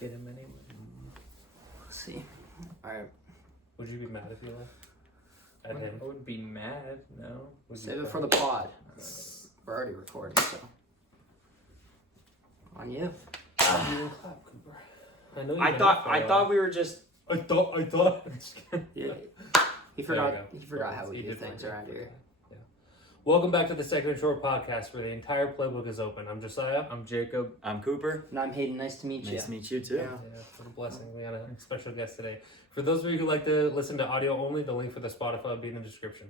get him anyway. Let's see. All right. Would you be mad if you left? At him? I wouldn't be mad, no. Would you Save it cry? for the pod. We're already recording, so. On you. You didn't clap, Cooper. I know you I did thought for a while. we were just. I thought. Yeah. He There you forgot. go. He forgot how we He do did things forget. around here. Yeah. Welcome back to the Second and Short podcast, where the entire playbook is open. I'm Josiah. I'm Jacob. I'm Cooper. And I'm Hayden. Nice to meet you. Nice to meet you too. Yeah. Yeah, what a blessing. We got a special guest today. For those of you who like to listen to audio only, the link for the Spotify will be in the description.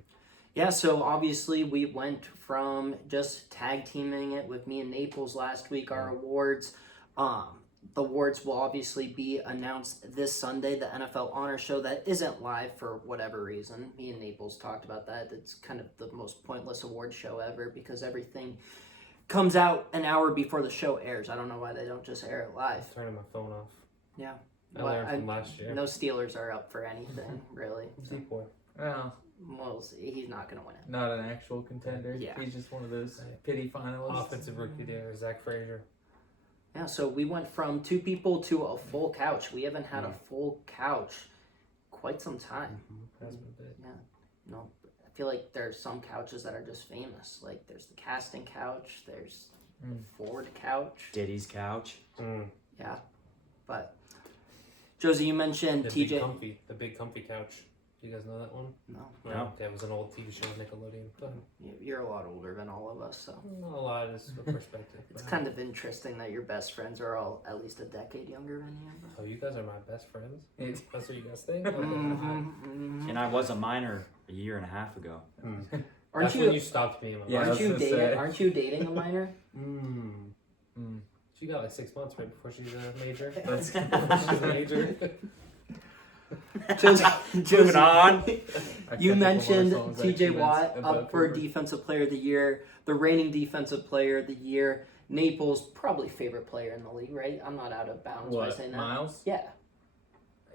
Yeah, so obviously we went from just tag teaming it with me and Naples last week, our awards. The awards will obviously be announced this Sunday, the NFL Honor Show that isn't live for whatever reason. Me and Naples talked about that. It's kind of the most pointless award show ever because everything comes out an hour before the show airs. I don't know why they don't just air it live. I'm turning my phone off. Yeah. I Well, learned from last year. No Steelers are up for anything, really. Decoy. Well, Well, he's not going to win it. not an actual contender. Yeah. He's just one of those pity finalists. Offensive rookie there, Zach Frazier. Yeah, so we went from 2 people to a full couch. We haven't had a full couch quite some time. Has been a bit. No, I feel like there's some couches that are just famous. Like there's the casting couch, there's the Ford couch. Diddy's couch. Yeah, but Josie, you mentioned The TJ. big comfy couch. Do you guys know that one? No, No. That was an old TV show, Nickelodeon. Go ahead. you're a lot older than all of us, so Not a lot is a perspective. it's kind of interesting that your best friends are all at least a decade younger than you. Oh, you guys are my best friends? It's- That's what you guys think? And I was a minor a year and a half ago. Aren't That's you? when you stopped being a Yeah, minor. aren't I you was gonna dating? say. Aren't you dating a minor? She got like 6 months right before she's a major. That's- She's a major. Josie, Moving on. You I can't think of mentioned one of our songs TJ actually Watt that's about up for Cooper. Defensive Player of the Year, the reigning Defensive Player of the Year. Naples, probably favorite player in the league, right? I'm not out of bounds by What, saying that. Miles? Yeah.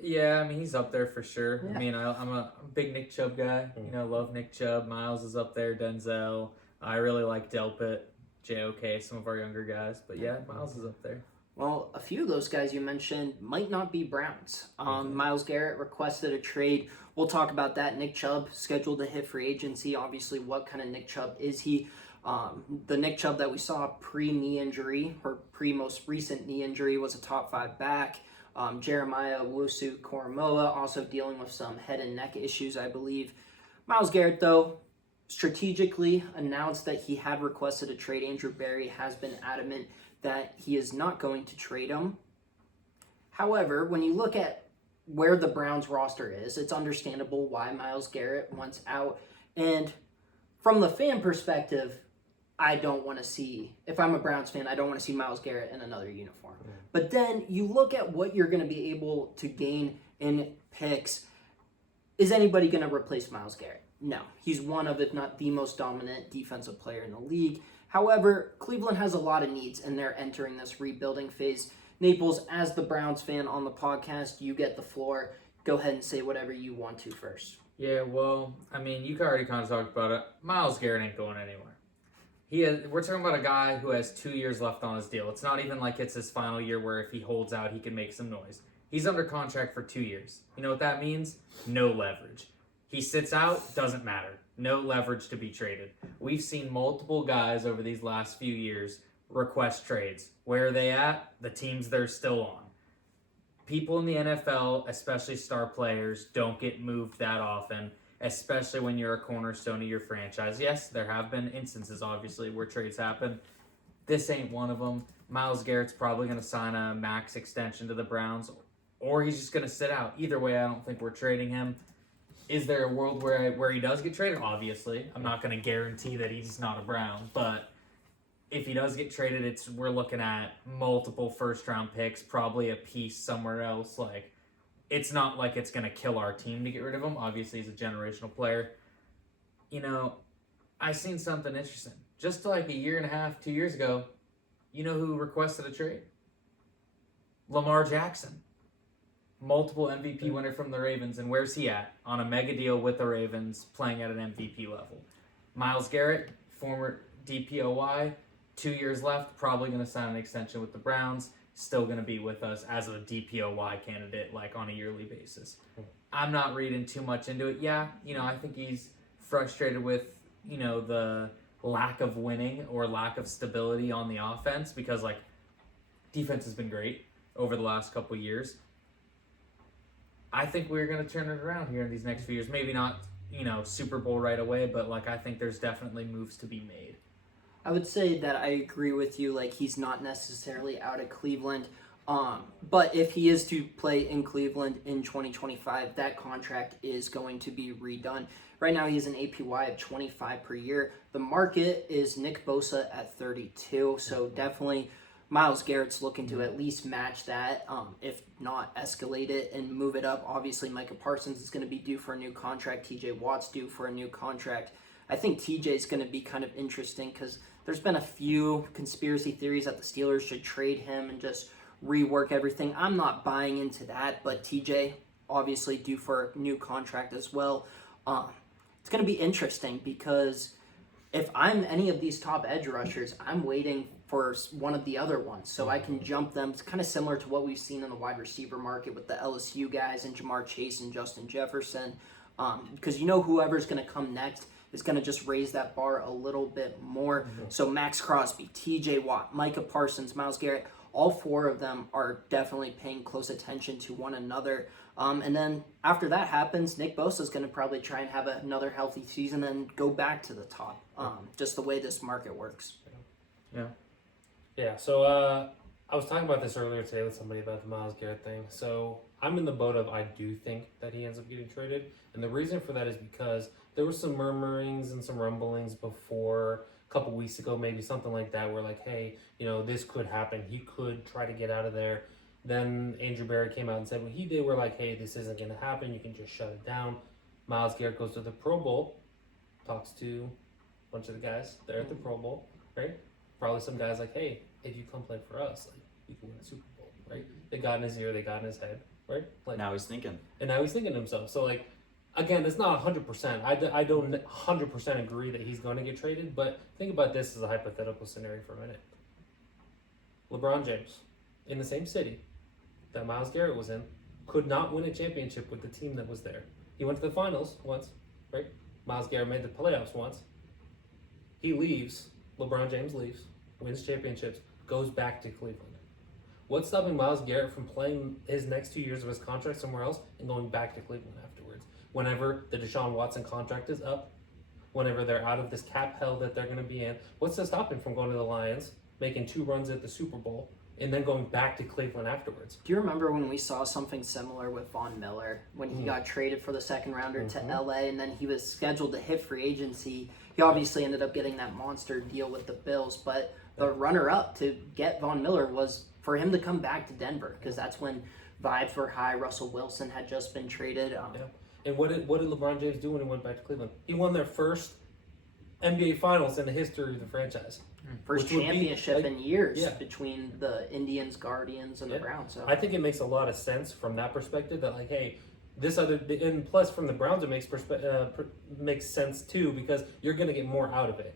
Yeah, I mean, he's up there for sure. Yeah. I mean, I'm a big Nick Chubb guy. You know, love Nick Chubb. Miles is up there. Denzel. I really like Delpit, JOK, some of our younger guys. But yeah, Miles is up there. Well, a few of those guys you mentioned might not be Browns. Myles Garrett requested a trade. We'll talk about that. Nick Chubb scheduled to hit free agency. Obviously, what kind of Nick Chubb is he? The Nick Chubb that we saw pre-knee injury, or pre-most recent knee injury, was a top 5 back. Jeremiah Owusu-Koramoah also dealing with some head and neck issues, I believe. Myles Garrett, though, strategically announced that he had requested a trade. Andrew Berry has been adamant that he is not going to trade him. However, when you look at where the Browns roster is, it's understandable why Myles Garrett wants out. And from the fan perspective, I don't want to see, if I'm a Browns fan, I don't want to see Myles Garrett in another uniform. But then you look at what you're going to be able to gain in picks. Is anybody going to replace Myles Garrett? No. He's one of, if not the most dominant defensive player in the league. However, Cleveland has a lot of needs, and they're entering this rebuilding phase. Naples, as the Browns fan on the podcast, you get the floor. Go ahead and say whatever you want to first. Yeah, well, I mean, you already kind of talked about it. Myles Garrett ain't going anywhere. We're talking about a guy who has 2 years left on his deal. It's not even like it's his final year where if he holds out, he can make some noise. He's under contract for 2 years. You know what that means? No leverage. He sits out, doesn't matter. No leverage to be traded. We've seen multiple guys over these last few years request trades. Where are they at? The teams they're still on. People in the NFL, especially star players, don't get moved that often, especially when you're a cornerstone of your franchise. Yes, there have been instances, obviously, where trades happen. This ain't one of them. Myles Garrett's probably going to sign a max extension to the Browns, or he's just going to sit out. Either way, I don't think we're trading him. Is there a world where he does get traded? Obviously. I'm not going to guarantee that he's not a Brown, but if he does get traded, we're looking at multiple first-round picks, probably a piece somewhere else. Like, it's not like it's going to kill our team to get rid of him. Obviously, he's a generational player. You know, I seen something interesting. Just like a year and a half, 2 years ago, you know who requested a trade? Lamar Jackson. Multiple MVP winner from the Ravens, and where's he at? On a mega deal with the Ravens, playing at an MVP level. Myles Garrett, former DPOY, 2 years left, probably going to sign an extension with the Browns. still going to be with us as a DPOY candidate, like on a yearly basis. I'm not reading too much into it. Yeah, I think he's frustrated with, the lack of winning or lack of stability on the offense because, like, defense has been great over the last couple of years. I think we're going to turn it around here in these next few years. Maybe not, Super Bowl right away, but, like, I think there's definitely moves to be made. I would say that I agree with you. Like, he's not necessarily out of Cleveland. But if he is to play in Cleveland in 2025, that contract is going to be redone. Right now, he has an APY of 25 per year. The market is Nick Bosa at 32. So definitely Myles Garrett's looking to at least match that, if not escalate it and move it up. Obviously, Micah Parsons is going to be due for a new contract. TJ Watt's due for a new contract. I think TJ is going to be kind of interesting because there's been a few conspiracy theories that the Steelers should trade him and just rework everything. I'm not buying into that, but TJ obviously due for a new contract as well. It's going to be interesting because if I'm any of these top edge rushers, I'm waiting for one of the other ones so I can jump them. It's kind of similar to what we've seen in the wide receiver market with the LSU guys and Jamar Chase and Justin Jefferson, because whoever's going to come next is going to just raise that bar a little bit more. So Max Crosby, TJ Watt, Micah Parsons, Myles Garrett, all four of them are definitely paying close attention to one another. And then after that happens, Nick Bosa is going to probably try and have another healthy season and go back to the top, just the way this market works. Yeah, so I was talking about this earlier today with somebody about the Myles Garrett thing. So I'm in the boat of I do think that he ends up getting traded. And the reason for that is because there were some murmurings and some rumblings before a couple weeks ago, maybe something like that, where like, hey, this could happen. He could try to get out of there. Then Andrew Berry came out and said what he did. We're like, hey, this isn't going to happen. You can just shut it down. Myles Garrett goes to the Pro Bowl, talks to a bunch of the guys there at the Pro Bowl, right? Probably some guys like, hey, if you come play for us, like, you can win a Super Bowl, right? They got in his ear, they got in his head, right? Like, Now he's thinking. and now he's thinking to himself. So, like, again, it's not 100%. I don't 100% agree that he's going to get traded, but think about this as a hypothetical scenario for a minute. LeBron James, in the same city that Myles Garrett was in, could not win a championship with the team that was there. He went to the finals once, right? Myles Garrett made the playoffs once. He leaves. LeBron James leaves, wins championships, goes back to Cleveland. What's stopping Myles Garrett from playing his next 2 years of his contract somewhere else and going back to Cleveland afterwards? Whenever the Deshaun Watson contract is up, whenever they're out of this cap hell that they're going to be in, what's to stop him from going to the Lions, making 2 runs at the Super Bowl, and then going back to Cleveland afterwards? Do you remember when we saw something similar with Von Miller when he got traded for the second rounder to LA and then he was scheduled to hit free agency? He obviously ended up getting that monster deal with the Bills, but the runner-up to get Von Miller was for him to come back to Denver because that's when vibes were high. Russell Wilson had just been traded. And what did LeBron James do when he went back to Cleveland? He won their first NBA Finals in the history of the franchise. First Which would be, championship like, in years yeah. between the Indians, Guardians, and the Yeah. Browns. So I think it makes a lot of sense from that perspective that, like, hey, this other, and plus from the Browns, it makes sense too because you're going to get more out of it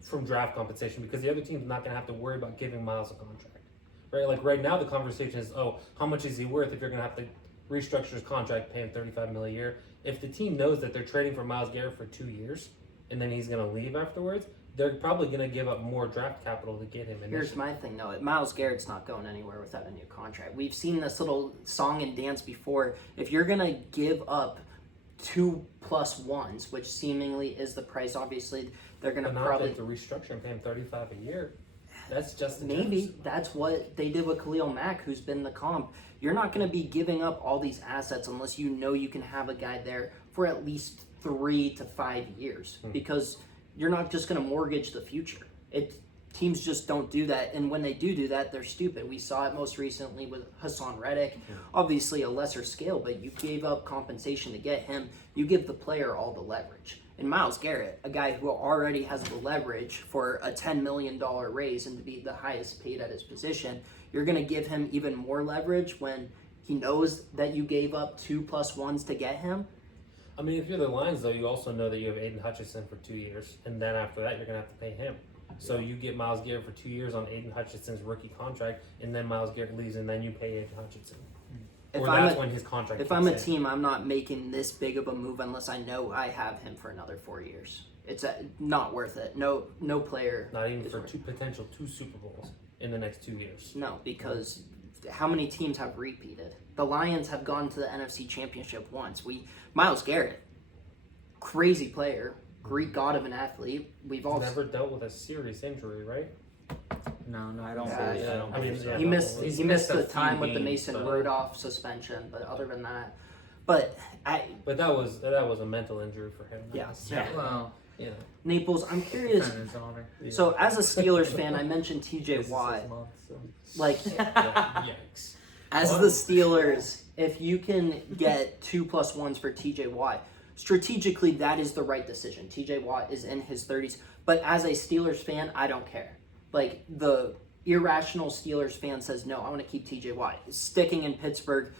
from draft compensation because the other team's not going to have to worry about giving Myles a contract, right? Like right now, the conversation is, oh, how much is he worth if you're going to have to restructure his contract, pay him $35 million a year? If the team knows that they're trading for Myles Garrett for 2 years and then he's going to leave afterwards, they're probably going to give up more draft capital to get him. here's my thing, though. Myles Garrett's not going anywhere without a new contract. We've seen this little song and dance before. If you're going to give up 2+1s, which seemingly is the price, obviously they're going to probably to restructure and pay him $35 a year. That's just maybe that's what they did with Khalil Mack, who's been the comp. You're not going to be giving up all these assets unless you know you can have a guy there for at least 3 to 5 years because you're not just going to mortgage the future. Teams just don't do that, and when they do that, they're stupid. We saw it most recently with Hassan Reddick, obviously a lesser scale, but you gave up compensation to get him. You give the player all the leverage. And Myles Garrett, a guy who already has the leverage for a $10 million raise and to be the highest paid at his position, you're going to give him even more leverage when he knows that you gave up 2+1s to get him. I mean, if you're the Lions, though, you also know that you have Aiden Hutchinson for 2 years, and then after that, you're going to have to pay him. So you get Myles Garrett for 2 years on Aiden Hutchinson's rookie contract, and then Myles Garrett leaves, and then you pay Aiden Hutchinson. If Or I'm that's a- when his contract. If kicks I'm a in. team, I'm not making this big of a move unless I know I have him for another 4 years. It's not worth it. No player. not even is for worth two Super Bowls in the next 2 years. No, because how many teams have repeated? The Lions have gone to the NFC Championship once. Myles Garrett, crazy player, Greek god of an athlete. We've He's all never dealt with a serious injury, right? No, I don't Yeah, believe yeah, so. I mean, yeah, he missed He's he missed missed a the few time with the games, Mason but- Rudolph suspension, but other than that, but But that was a mental injury for him. Yeah. Yeah. Well, You know. Naples, I'm curious. defend his honor. So as a Steelers fan, I mentioned This T.J. is Watt. his month, so. Like Yeah, yikes. as the Steelers, if you can get 2+1s for T.J. Watt, strategically that is the right decision. T.J. Watt is in his 30s, but as a Steelers fan, I don't care. Like the irrational Steelers fan says, no, I want to keep T.J. Watt. Sticking in Pittsburgh,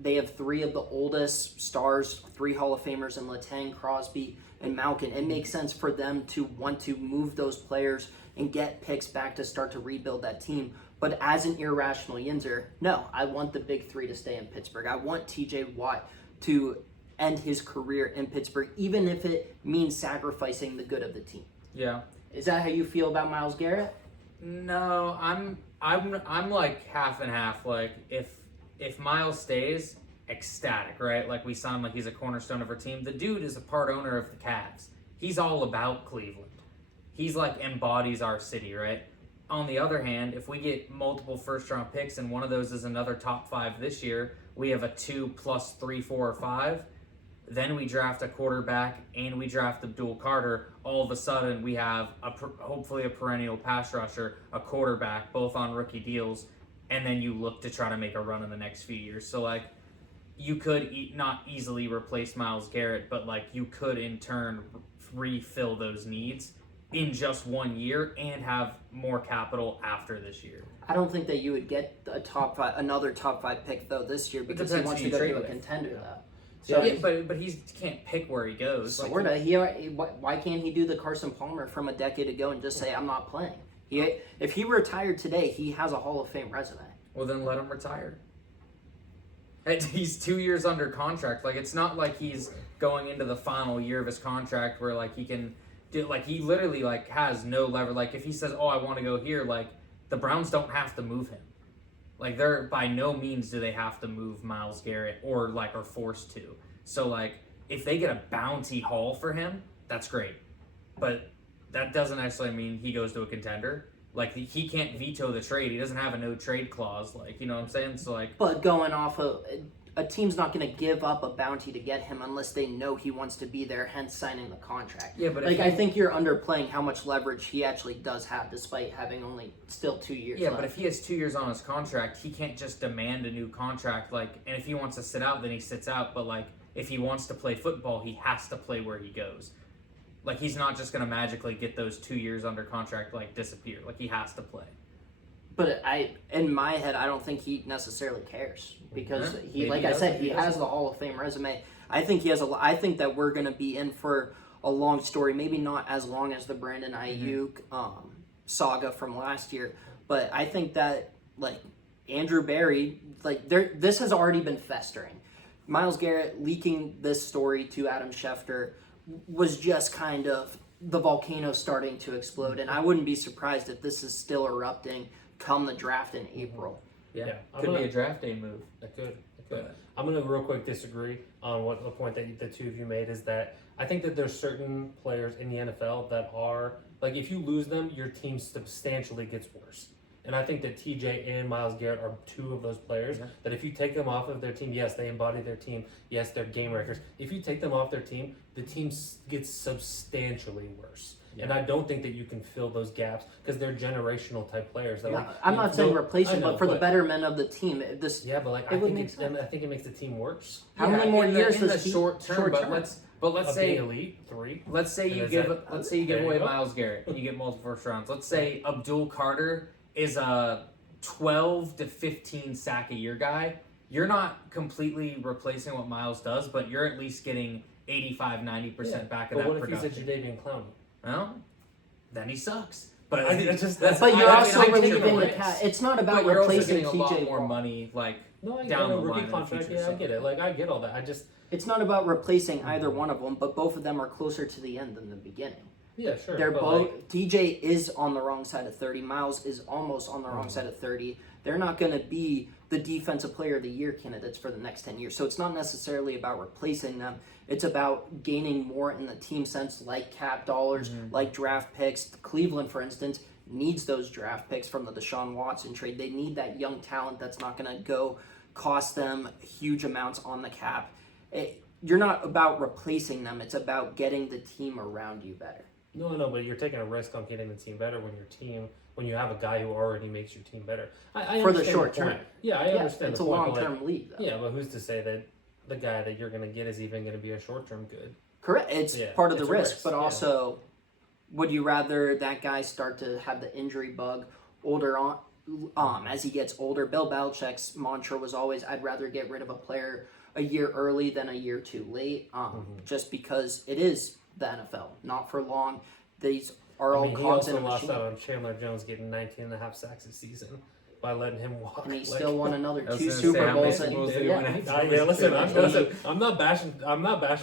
they have 3 of the oldest stars, 3 Hall of Famers in Letang, Crosby, and Malkin. It makes sense for them to want to move those players and get picks back to start to rebuild that team. But as an irrational Yinzer, no, I want the big 3 to stay in Pittsburgh. I want T.J. Watt to end his career in Pittsburgh, even if it means sacrificing the good of the team. Yeah. Is that how you feel about Myles Garrett? No, I'm like half and half. Like if Miles stays, ecstatic, right? Like we saw him like he's a cornerstone of our team. The dude is a part owner of the Cavs. He's all about Cleveland. He's like embodies our city, right? On the other hand, if we get multiple first round picks and one of those is another top 5 this year, we have a 2 plus 3, 4, or 5. Then we draft a quarterback and we draft Abdul Carter. All of a sudden, we have hopefully a perennial pass rusher, a quarterback, both on rookie deals, and then you look to try to make a run in the next few years. So, like, you could not easily replace Myles Garrett, but, like, you could in turn refill those needs in just 1 year and have more capital after this year. I don't think that you would get another top 5 pick though this year because he depends wants who to you go to trade a with. contender though. So, So yeah, but he can't pick where he goes. Like, Sorta. Why can't he do the Carson Palmer from a decade ago and just say I'm not playing? If he retired today, he has a Hall of Fame resume. well, then let him retire. And he's 2 years under contract. Like, it's not like he's going into the final year of his contract where, like, he can do, like, he literally, like, has no lever. Like, if he says, oh, I want to go here, like, the Browns don't have to move him. Like, they're, by no means do they have to move Myles Garrett or, like, are forced to. So, like, if they get a bounty haul for him, that's great. But that doesn't actually mean he goes to a contender. Like, he can't veto the trade. He doesn't have a no trade clause. Like, you know what I'm saying? So, like, But going off of a team's not going to give up a bounty to get him unless they know he wants to be there, hence signing the contract. yeah, but if Like he- I think you're underplaying how much leverage he actually does have, despite having only still 2 years. yeah, left. but if he has 2 years on his contract, he can't just demand a new contract. Like, and if he wants to sit out, then he sits out. But like, if he wants to play football, he has to play where he goes. Like, he's not just gonna magically get those 2 years under contract like disappear. Like, he has to play. But in my head, I don't think he necessarily cares because Yeah, he, maybe like he I does, said, maybe he he has doesn't. the Hall of Fame resume. I think he has I think that we're gonna be in for a long story. Maybe not as long as the Brandon Ayuk saga from last year, but I think that like Andrew Berry, like this has already been festering. Myles Garrett leaking this story to Adam Schefter was just kind of the volcano starting to explode, and I wouldn't be surprised if this is still erupting come the draft in April. Yeah, Yeah, I'm could be gonna- a draft day move. I could. But I'm going to real quick disagree on what the point that the two of you made is that I think that there's certain players in the NFL that are, like, if you lose them, your team substantially gets worse. And I think that TJ and Myles Garrett are 2 of those players Yeah. that if you take them off of their team, yes, they embody their team. Yes, they're game wreckers. If you take them off their team, the team gets substantially worse. And I don't think that you can fill those gaps because they're generational type players. That, No, like, I'm you not saying don't- replace I him, know, but for the betterment of the team, this Yeah, but like It I would think make it's, sense. I think it makes the team worse. How many more in years the, in does the he- short term? short But term? let's Of say being elite 3. let's say And you is give that- let's say you give there you away go. Myles Garrett and you get multiple first rounds. Let's say Abdul Carter is a 12 to 15 sack a year guy. You're not completely replacing what Myles does, but you're at least getting 85-90% back of But that what if production. he's a Jadeveon Clowney? Well, then he sucks. But It's just- that's But you're I also take your relieving the points. cap. It's not about But you're also replacing getting a lot TJ more Watt. money, like No, I get down a the line rookie in the contract. future, Yeah, I get so. it. Like I get all that. I just It's not about replacing either one of them, but both of them are closer to the end than the beginning. yeah, sure. They're but, both. like, TJ is on the wrong side of 30. Miles is almost on the wrong side of 30. They're not going to be the defensive player of the year candidates for the next 10 years. So it's not necessarily about replacing them. It's about gaining more in the team sense, like cap dollars, like draft picks. Cleveland, for instance, needs those draft picks from the Deshaun Watson trade. They need that young talent that's not going to go cost them huge amounts on the cap. You're not about replacing them. It's about getting the team around you better. No, but you're taking a risk on getting the team better when you have a guy who already makes your team better. I For the understand short point. term. Yeah, I understand it's the a point. but, long-term league, though. yeah, but who's to say that the guy that you're going to get is even going to be a short-term good? Correct. It's Yeah, part of the it's a risk, risk, but yeah. also, would you rather that guy start to have the injury bug older on, as he gets older? Bill Belichick's mantra was always, "I'd rather get rid of a player a year early than a year too late," just because it is the NFL, not for long. These are all I mean, he cogs in also a lost machine, out on Chandler Jones getting 19.5 sacks this season by letting him walk. and he Like- still won another I was 2 gonna say, Super how many Bowls. Super And, Bowls did he yeah, win? Yeah, listen, I'm not bashing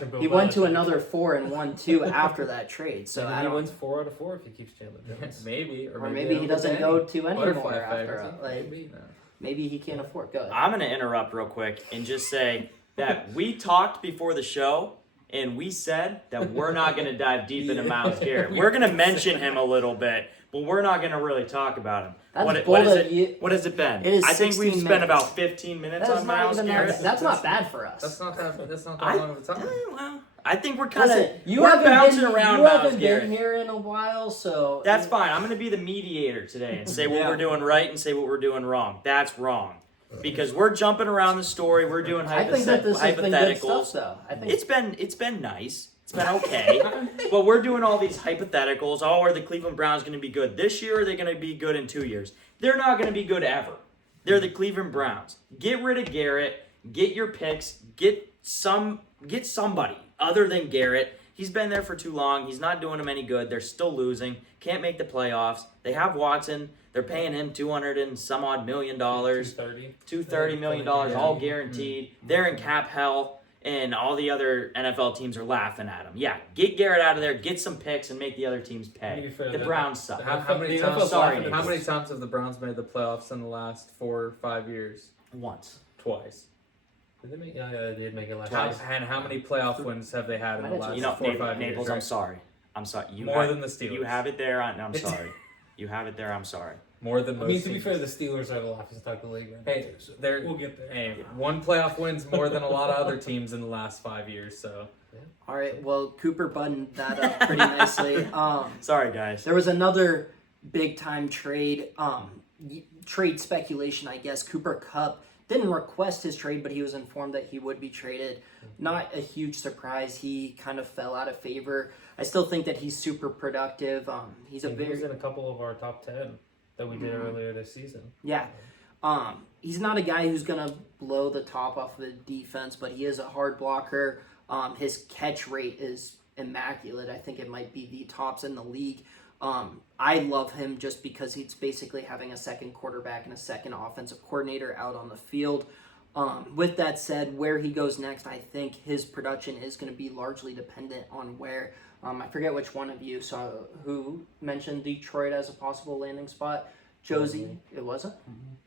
Bill he went to Belichick. another 4 and 1 2 after that trade. So Maybe I he don't. wins 4 out of 4 if he keeps Chandler Jones. maybe, Or maybe he doesn't go to anymore Butterfly after. effect. Like Maybe. maybe he can't afford. Go ahead. I'm going to interrupt real quick and just say that we talked before the show and we said that we're not going to dive deep into Myles Garrett. We're going to mention him a little bit, but we're not going to really talk about him. That's What bold is of it? you. What has it been? It is I think we've 16 spent minutes. about 15 minutes That's on not Myles even Garrett. that. That's not bad for us. That's not that I- long of a time. Well, I think we're kind Listen, of you we're haven't bouncing been, around you Myles haven't Garrett. been here in a while, so That's fine. I'm going to be the mediator today and say what Yeah. we're doing right and say what we're doing wrong. That's wrong. Because we're jumping around the story. We're doing I think that this has been good hypotheticals. stuff, though. I think It's been nice. It's been okay. But we're doing all these hypotheticals. Oh, are the Cleveland Browns going to be good this year or are they going to be good in 2 years? They're not going to be good ever. They're the Cleveland Browns. Get rid of Garrett. Get your picks. Get somebody other than Garrett. He's been there for too long. He's not doing them any good. They're still losing. Can't make the playoffs. They have Watson. They're paying him $200 and some odd million. $230. $230 million, all guaranteed. They're in cap hell, and all the other NFL teams are laughing at him. Yeah, get Garrett out of there, get some picks, and make the other teams To pay. be fair, The the- Browns suck. How many The times? NFL's Sorry, laughing at How us. many times have the Browns made the playoffs in the last 4 or 5 years? Once. Twice. Did they make? Yeah, they did make it last How, year. and how many playoff wins have they had in the last You know, 4 or 5 Naples, years? I'm right? sorry. I'm sorry. More than the Steelers. You have it there. I'm sorry. You have it there. I'm sorry. More than I most mean, to be teams. fair, the Steelers are the laughing stock of the league right Hey, now, too, so they're- we'll get there. Hey, one playoff wins more than a lot of other teams in the last 5 years. So all right. Well, Cooper buttoned that up pretty nicely. Sorry, guys. There was another big time trade, trade speculation, I guess. Cooper Kupp didn't request his trade, but he was informed that he would be traded. Not a huge surprise. He kind of fell out of favor. I still think that he's super productive. He's a He was very in a couple of our top 10 that we did earlier this season. yeah. He's not a guy who's gonna blow the top off of the defense, but he is a hard blocker. His catch rate is immaculate. I think it might be the tops in the league. I love him just because he's basically having a second quarterback and a second offensive coordinator out on the field. With that said, where he goes next, I think his production is going to be largely dependent on where. I forget which one of you saw who mentioned Detroit as a possible landing spot. Josie, it wasn't?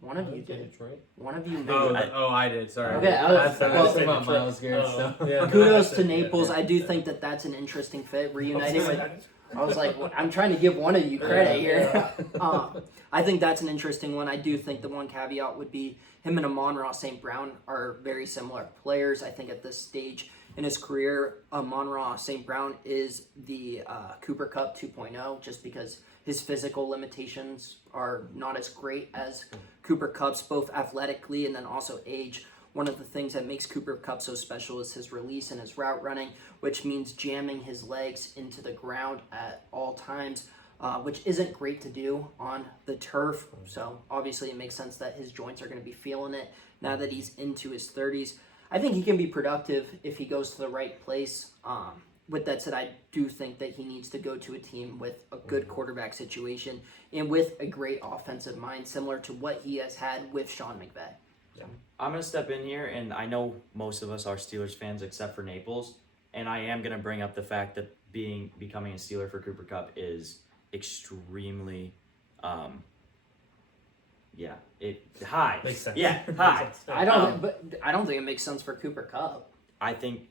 One of you did. Detroit. One of you oh, did. I did. Sorry. Okay, I was well- talking about Myles Garrett. Oh, So. yeah, no, Kudos I to said- Naples. yeah. I do think that that's an interesting fit. Reuniting with. I was like, I'm trying to give one of you credit here. I think that's an interesting one. I do think the one caveat would be him and Amon-Ra St. Brown are very similar players. I think at this stage in his career, Amon-Ra St. Brown is the Cooper Kupp 2.0 just because his physical limitations are not as great as Cooper Kupp's, both athletically and then also age. One of the things that makes Cooper Kupp so special is his release and his route running, which means jamming his legs into the ground at all times, which isn't great to do on the turf. So obviously it makes sense that his joints are going to be feeling it now that he's into his 30s. I think he can be productive if he goes to the right place. with that said, I do think that he needs to go to a team with a good quarterback situation and with a great offensive mind, similar to what he has had with Sean McVay. I'm gonna step in here, and I know most of us are Steelers fans except for Naples, and I am gonna bring up the fact that becoming a Steeler for Cooper Kupp is extremely, high. Makes sense. Yeah, Makes high. sense. I don't think it makes sense for Cooper Kupp. I think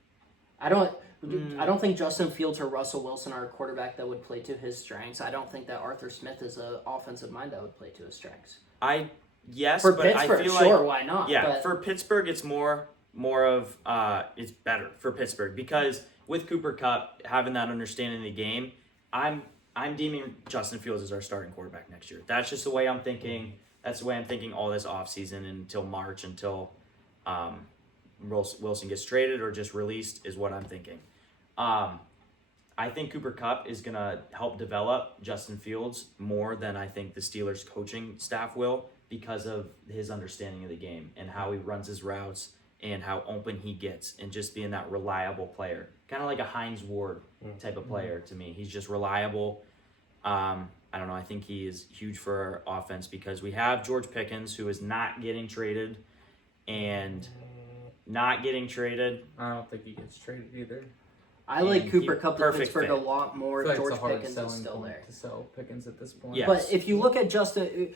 I don't think Justin Fields or Russell Wilson are a quarterback that would play to his strengths. I don't think that Arthur Smith is an offensive mind that would play to his strengths. yes, For but I Pittsburgh, feel sure, like why not? yeah, But for Pittsburgh, it's more of it's better for Pittsburgh because with Cooper Kupp having that understanding of the game, I'm deeming Justin Fields as our starting quarterback next year. That's just the way I'm thinking. That's the way I'm thinking all this offseason until March, until Wilson gets traded or just released is what I'm thinking. I think Cooper Kupp is going to help develop Justin Fields more than I think the Steelers coaching staff will because of his understanding of the game and how he runs his routes and how open he gets and just being that reliable player. Kind of like a Hines Ward type of player to me. He's just reliable. I don't know. I think he is huge for our offense because we have George Pickens, who is not getting traded and not getting traded. I don't think he gets traded either. I like And Cooper he- Kupp to perfect Pittsburgh fit. a lot more I feel if like George it's a hard Pickens is selling still point there. to sell Pickens at this point. Yeah. But if you look at Justin,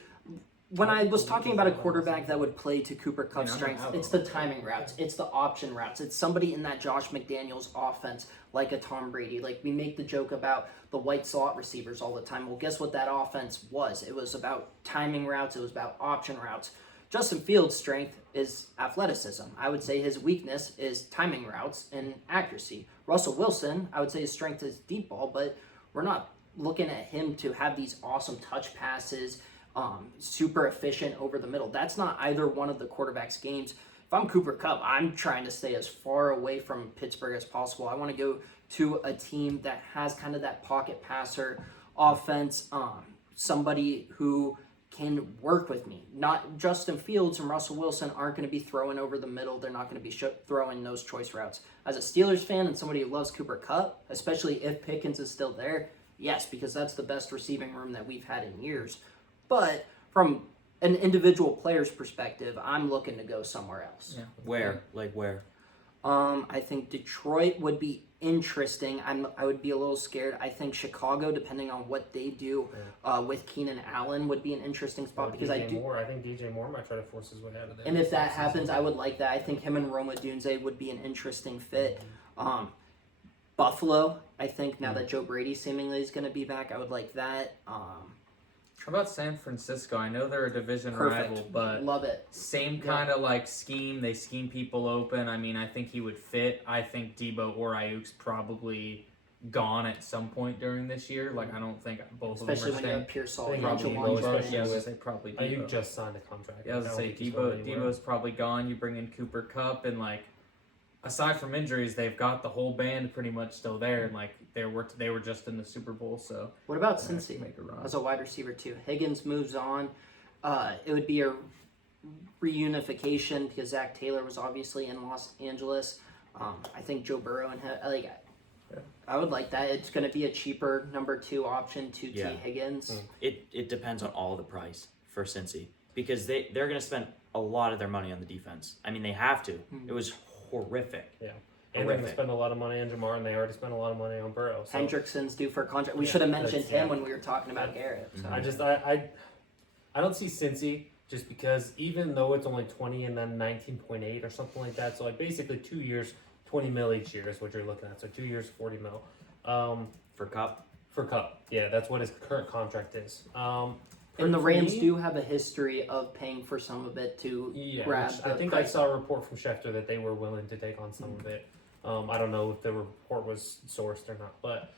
when I was talking about a quarterback that would play to Cooper Kupp's I'm strengths, out it's on the timing routes, it's the option routes, it's somebody in that Josh McDaniels offense, like a Tom Brady. Like we make the joke about the white slot receivers all the time. Well, guess what that offense was? It was about timing routes. It was about option routes. Justin Fields' strength is athleticism. I would say his weakness is timing routes and accuracy. Russell Wilson, I would say his strength is deep ball, but we're not looking at him to have these awesome touch passes, super efficient over the middle. That's not either one of the quarterback's games. If I'm Cooper Kupp, I'm trying to stay as far away from Pittsburgh as possible. I want to go to a team that has kind of that pocket passer offense, somebody who can work with me. Not Justin Fields and Russell Wilson aren't going to be throwing over the middle. They're not going to be throwing those choice routes. As a Steelers fan and somebody who loves Cooper Kupp, especially if Pickens is still there, yes, because that's the best receiving room that we've had in years. But from an individual player's perspective, I'm looking to go somewhere else. Yeah. Where? Like where? I think Detroit would be interesting. I would be a little scared. I think Chicago, depending on what they do with Keenan Allen, would be an interesting spot because I think DJ Moore might try to force his way out of there. And if that happens, I would like that. I think him and Roma Dunze would be an interesting fit. Buffalo, I think now that Joe Brady seemingly is going to be back, I would like that. How about San Francisco? I know they're a division Perfect. rival, but Love it. same kind of like scheme. They scheme people open. I mean, I think he would fit. I think Debo or Ayuk's probably gone at some point during this year. Like, I don't think both Especially of when them you are have Pearsall I and think staying. Debo, Juwan. especially Yeah, I was with- gonna say probably You Debo. just signed a contract. Yeah, I was don't gonna say think he's going anywhere. Debo's probably gone. You bring in Cooper Kupp, and like, aside from injuries, they've got the whole band pretty much still there, and like they were just in the Super Bowl, so What about they're gonna Cincy make a run. as a wide receiver too? Higgins moves on. It would be a reunification because Zach Taylor was obviously in Los Angeles. I think Joe Burrow and I would like that. It's going to be a cheaper number 2 option to Yeah. T Higgins. It depends on all the price for Cincy because they're going to spend a lot of their money on the defense. I mean, they have to. It was horrific. Yeah. And they're going to Horrific. spend a lot of money on Jamar, and they already spent a lot of money on Burrow. So Hendrickson's due for a contract. We Yeah, should have mentioned that's- him yeah. when we were talking about Garrett. So. I don't see Cincy just because even though it's only 20 and then 19.8 or something like that, so like basically 2 years, 20 mil each year is what you're looking at. So 2 years, 40 mil. For Kupp, For Cup, yeah, that's what his current contract is. And the for Rams me- do have a history of paying for some of it to Yeah, grab. which I think I saw a report from Schefter that they were willing to take on some of it. I don't know if the report was sourced or not, but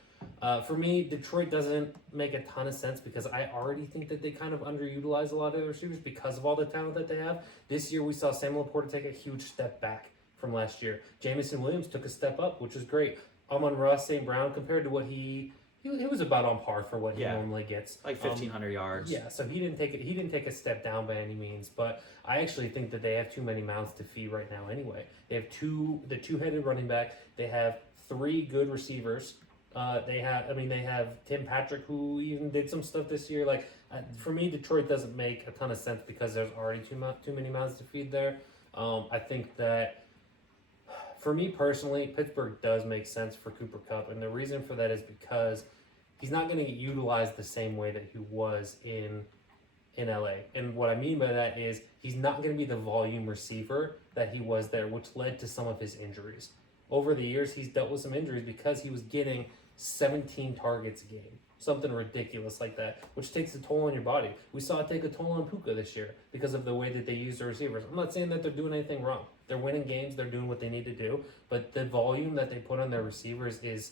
for me, Detroit doesn't make a ton of sense because I already think that they kind of underutilize a lot of their receivers because of all the talent that they have. This year, we saw Sam Laporta take a huge step back from last year. Jamison Williams took a step up, which was great. Amon-Ra St. Brown, compared to what he was about on par for what he Yeah. normally gets. like 1,500 yards. Yeah, so he didn't take a step down by any means, but I actually think that they have too many mouths to feed right now anyway. They have the two-headed running back. They have three good receivers. They have Tim Patrick, who even did some stuff this year. Like for me, Detroit doesn't make a ton of sense because there's already too many mouths to feed there. I think that for me personally, Pittsburgh does make sense for Cooper Kupp, and the reason for that is because he's not going to get utilized the same way that he was in LA. And what I mean by that is he's not going to be the volume receiver that he was there, which led to some of his injuries. Over the years, he's dealt with some injuries because he was getting 17 targets a game. Something ridiculous like that, which takes a toll on your body. We saw it take a toll on Puka this year because of the way that they use the receivers. I'm not saying that they're doing anything wrong. They're winning games. They're doing what they need to do. But the volume that they put on their receivers is,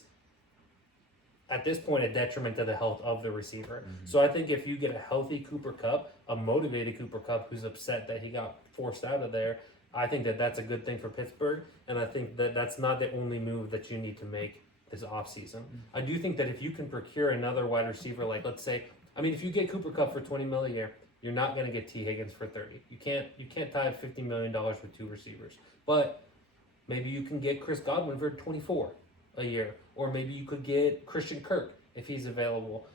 at this point, a detriment to the health of the receiver. Mm-hmm. So I think if you get a healthy Cooper Kupp, a motivated Cooper Kupp who's upset that he got forced out of there, I think that that's a good thing for Pittsburgh. And I think that that's not the only move that you need to make this offseason. I do think that if you can procure another wide receiver, like let's say, if you get Cooper Kupp for $20 million a year, you're not going to get T. Higgins for 30. You can't tie up $50 million with two receivers. But maybe you can get Chris Godwin for 24 a year, or maybe you could get Christian Kirk if he's available.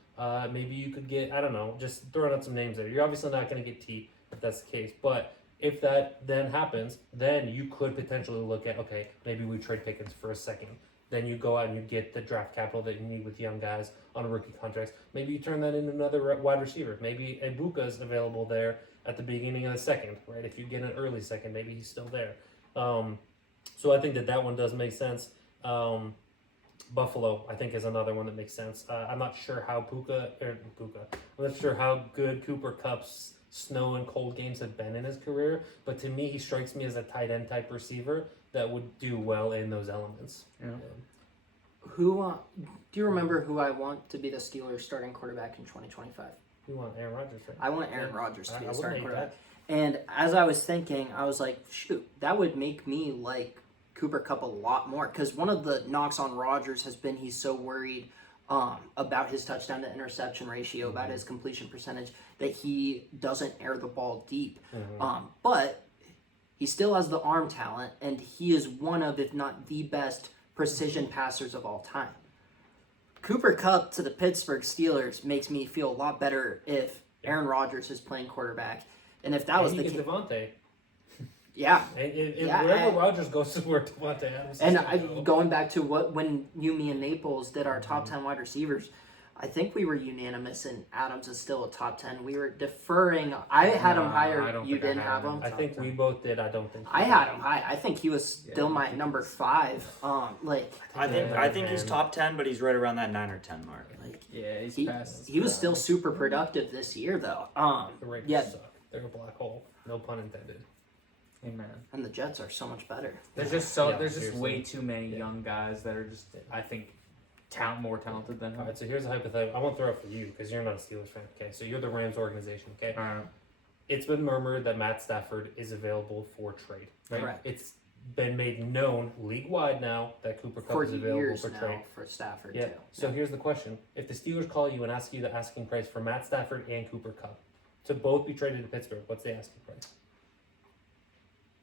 Maybe you could get, I don't know, just throwing out some names there. You're obviously not going to get T if that's the case, but if that then happens, then you could potentially look at, okay, maybe we trade Pickens for a second. Then you go out and you get the draft capital that you need with young guys on rookie contracts. Maybe you turn that into another wide receiver. Maybe Ibuka's available there at the beginning of the second, right? If you get an early second, maybe he's still there. So I think that one does make sense. Buffalo, I think, is another one that makes sense. I'm not sure how I'm not sure how good Cooper Kupp's snow and cold games have been in his career, but to me, he strikes me as a tight end type receiver that would do well in those elements. Yeah. Who do you remember who I want to be the Steelers starting quarterback in 2025? You want Aaron Rodgers, right? I want Aaron Rodgers to be I the starting wouldn't hate quarterback. And as I was thinking, I was like, shoot, that would make me like Cooper Kupp a lot more, because one of the knocks on Rodgers has been he's so worried about his touchdown to interception ratio, about his completion percentage, that he doesn't air the ball deep. But he still has the arm talent, and he is one of, if not the best, precision passers of all time. Cooper Kupp to the Pittsburgh Steelers makes me feel a lot better if Aaron Rodgers is playing quarterback. And if that was the case, Devontae. yeah. Wherever Rodgers goes to where Devontae Adams is gonna go. Going back to when you, me, and Naples did our top 10 wide receivers, I think we were unanimous and Adams is still a top 10. We were deferring. I had him higher. You didn't have him? I think we both did. I don't think I had him high. I think he was still my number 5. I think he's top 10, but he's right around that 9 or 10 mark. Yeah, he was still super productive this year though. the Ravens yeah. suck. They're a black hole. No pun intended. Amen. And the Jets are so much better. There's just seriously. way too many young guys that are just, I think, more talented than him. All right, so here's a hypothetical. I won't throw it for you because you're not a Steelers fan. Okay, so you're the Rams organization. Okay, it's been murmured that Matt Stafford is available for trade. Right? Correct. It's been made known league wide now that Cooper Kupp For is available years for now trade. for Stafford Yeah. too. So here's the question: if the Steelers call you and ask you the asking price for Matt Stafford and Cooper Kupp to both be traded to Pittsburgh, what's the asking price?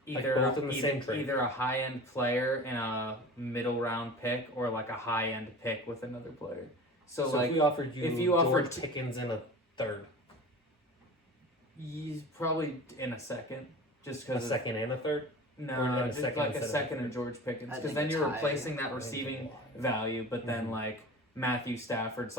Both in the same trade. Either a high end player and a middle round pick, or like a high end pick with another player. So like, if we offered you, if you George offered- Pickens in a third, he's probably in a second, just a because second and a third, Or in no, a just second like a instead of second a and George Pickens, I because think then you're tie. replacing that receiving value. But then Mhm. like Matthew Stafford's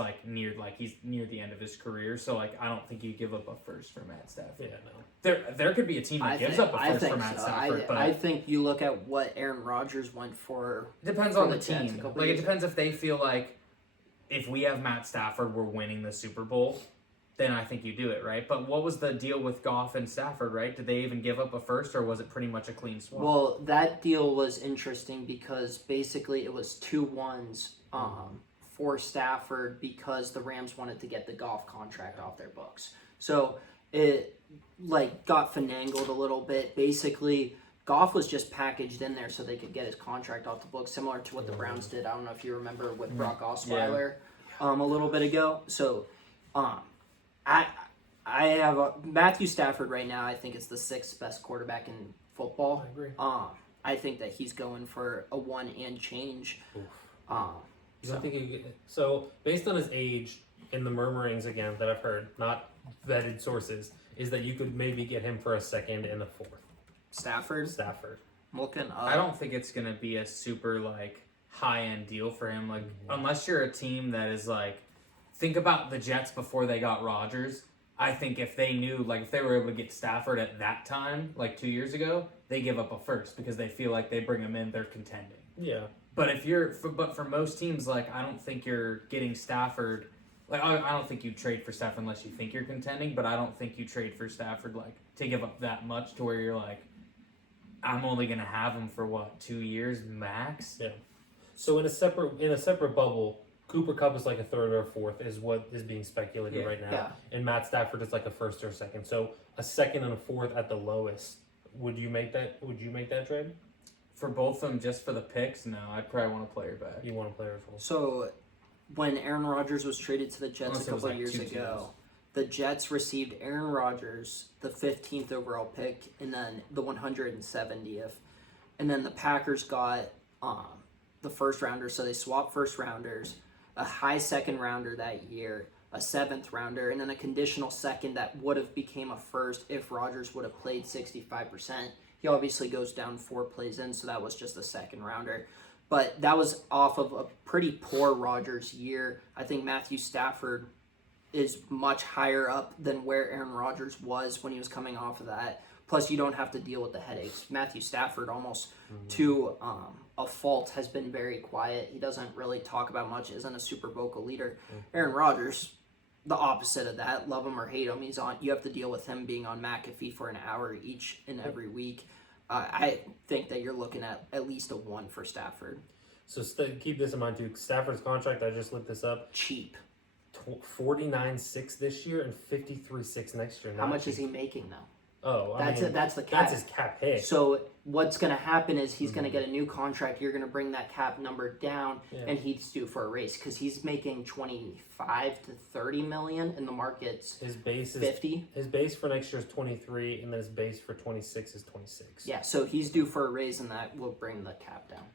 he's near the end of his career, so like I don't think you give up a first for Matt Stafford. yeah, no. There could be a team that gives up a first for Matt Stafford, but I think you look at what Aaron Rodgers went for. it depends for on the the Jets a team. couple Like it years depends if they feel like if we have Matt Stafford, we're winning the Super Bowl. Then I think you do it, right? But what was the deal with Goff and Stafford, right? Did they even give up a first, or was it pretty much a clean swap? Well, that deal was interesting because basically it was 2-1s for Stafford because the Rams wanted to get the Goff contract off their books. So it got finagled a little bit. Basically, Goff was just packaged in there so they could get his contract off the books, similar to what the Browns did. I don't know if you remember with Brock Osweiler a little bit ago. So I have Matthew Stafford right now. I think is the 6th best quarterback in football. I agree. I think that he's going for a 1 and change. You don't think so? Based on his age and the murmurings again that I've heard, not vetted sources, is that you could maybe get him for a second and a fourth. Stafford, Stafford. looking up. I don't think it's gonna be a super like high end deal for him. Like unless you're a team that is like, think about the Jets before they got Rodgers. I think if they knew, like if they were able to get Stafford at that time, like 2 years ago, they give up a first because they feel like they bring him in, they're contending. Yeah. But if you're, for most teams, like I don't think you're getting Stafford. Like I don't think you trade for Stafford unless you think you're contending. But I don't think you trade for Stafford like to give up that much to where you're like, I'm only gonna have him for what 2 years max. Yeah. So in a separate bubble, Cooper Kupp is like a third or a fourth is what is being speculated right now, Yeah. and Matt Stafford is like a first or a second. So a second and a fourth at the lowest. Would you make that? Would you make that trade? For both of them, just for the picks, no, I'd probably want a player back. You want a player as well? So, when Aaron Rodgers was traded to the Jets Unless a it was couple of like years 2 ago, the Jets received Aaron Rodgers, the 15th overall pick, and then the 170th. And then the Packers got the first rounder, so they swapped first rounders, a high second rounder that year, a 7th rounder, and then a conditional second that would have became a first if Rodgers would have played 65%. He obviously goes down 4 plays in, so that was just a second rounder. But that was off of a pretty poor Rodgers year. I think Matthew Stafford is much higher up than where Aaron Rodgers was when he was coming off of that. Plus, you don't have to deal with the headaches. Matthew Stafford, almost to a fault, has been very quiet. He doesn't really talk about much, isn't a super vocal leader. Aaron Rodgers, the opposite of that. Love him or hate him, he's on. You have to deal with him being on McAfee for an hour each and every week. I think that you're looking at least a 1 for Stafford. So keep this in mind too. Stafford's contract, I just looked this up. Cheap. 49.6 this year and 53.6 next year. How much is he making though? Oh, That's the cap. That's his cap hit. So what's going to happen is he's going to get a new contract. You're going to bring that cap number down, Yeah. and he's due for a raise because he's making 25 to 30 million, and the market's His base is 50. his base for next year is 23, and then his base for 26 is 26. Yeah, so he's due for a raise, and that will bring the cap down.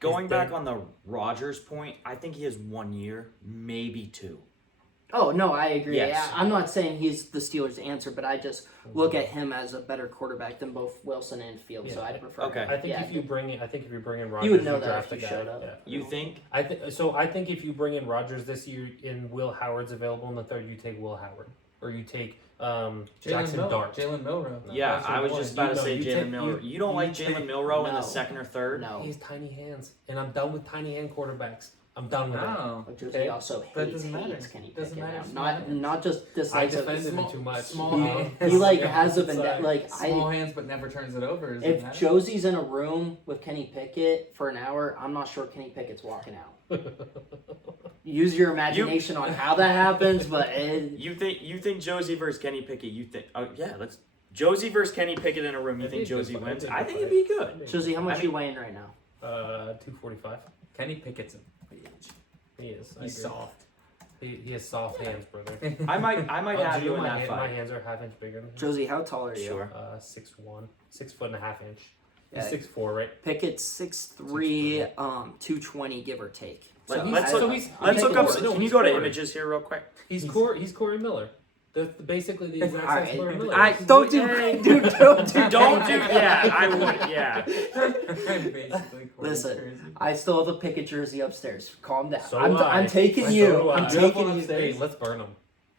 Going Is back there- on the Rodgers point, I think he has 1 year, maybe 2. Oh no, I agree. Yes. Yeah, I'm not saying he's the Steelers' answer, but I just look at him as a better quarterback than both Wilson and Fields. So Yeah. I prefer. Okay. him. I think Yeah, if you bring in, Rodgers, You would know that draft if a you guy. showed up. Yeah. You think? I think if you bring in Rodgers this year and Will Howard's available in the third, you take Will Howard or you take Jackson Dart. Jalen Milrow. Yeah, that's what I was you just want. about to say You Jalen take- Milrow. You don't you like take- Jalen Milrow in the No. second or third? No, He has tiny hands, and I'm done with tiny hand quarterbacks. I'm done with that. No. but Josie Okay. also But it hates doesn't matter. Kenny Doesn't Pickett matter. now. Not just I dislikes it. defended him small- too much. small He- hands. He like Yeah, has a it's vendetta. Like Small hands, but never turns it over. Does it if matter? Josie's in a room with Kenny Pickett for an hour, I'm not sure Kenny Pickett's walking out. Use your imagination on how that happens, but You think Josie versus Kenny Pickett? You think? Oh yeah, let's Josie versus Kenny Pickett in a room. You I think think Josie it's fine. wins? I I think think it's it'd be fine. good. Josie, how much I are you weighing right now? 245. Kenny Pickett's a bitch. He is. I He's agree. soft. He has soft hands, brother. I might Oh, have do you in my that hand- My fight. hands are half inch bigger than him. Josie, how tall are you? Sure. 6'1", 6'1.5" inch. He's Yeah. 6'4", right? Pickett's 6'3", 220, give or take. So Let's he's- look. so he's- Let's he's look up. Corey. No, Can you he's go to Corey. images here real quick? He's Corey Miller. Basically the exact All same Corey right, Miller. I is. don't do, dude, don't do, Don't do. Yeah, I would. Yeah. Basically, Listen, crazy. I still have a Pickett jersey upstairs. Calm down. So I'm do I. taking So you. do I. I'm Get up taking on you. the stage. Hey, let's burn him.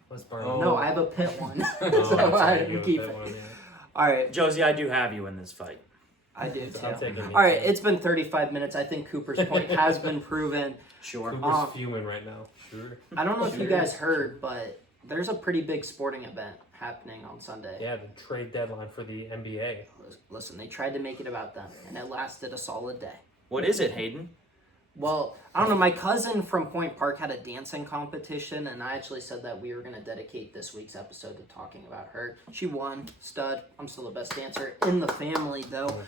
Let's burn him. Oh. No, I have a pit one. Oh, so I'm I sorry, can you keep have it. that one, yeah. All right, Josie, I do have you in this fight. I do too. I'm taking you. All right, it's been 35 minutes. I think Cooper's point has been proven. Sure. Cooper's fuming right now. Sure. I don't know if you guys heard, but there's a pretty big sporting event happening on Sunday. Yeah, the trade deadline for the NBA. Listen, they tried to make it about them, and it lasted a solid day. What is it, Hayden? Well, I don't know. My cousin from Point Park had a dancing competition, and I actually said that we were going to dedicate this week's episode to talking about her. She won, stud. I'm still the best dancer in the family, though.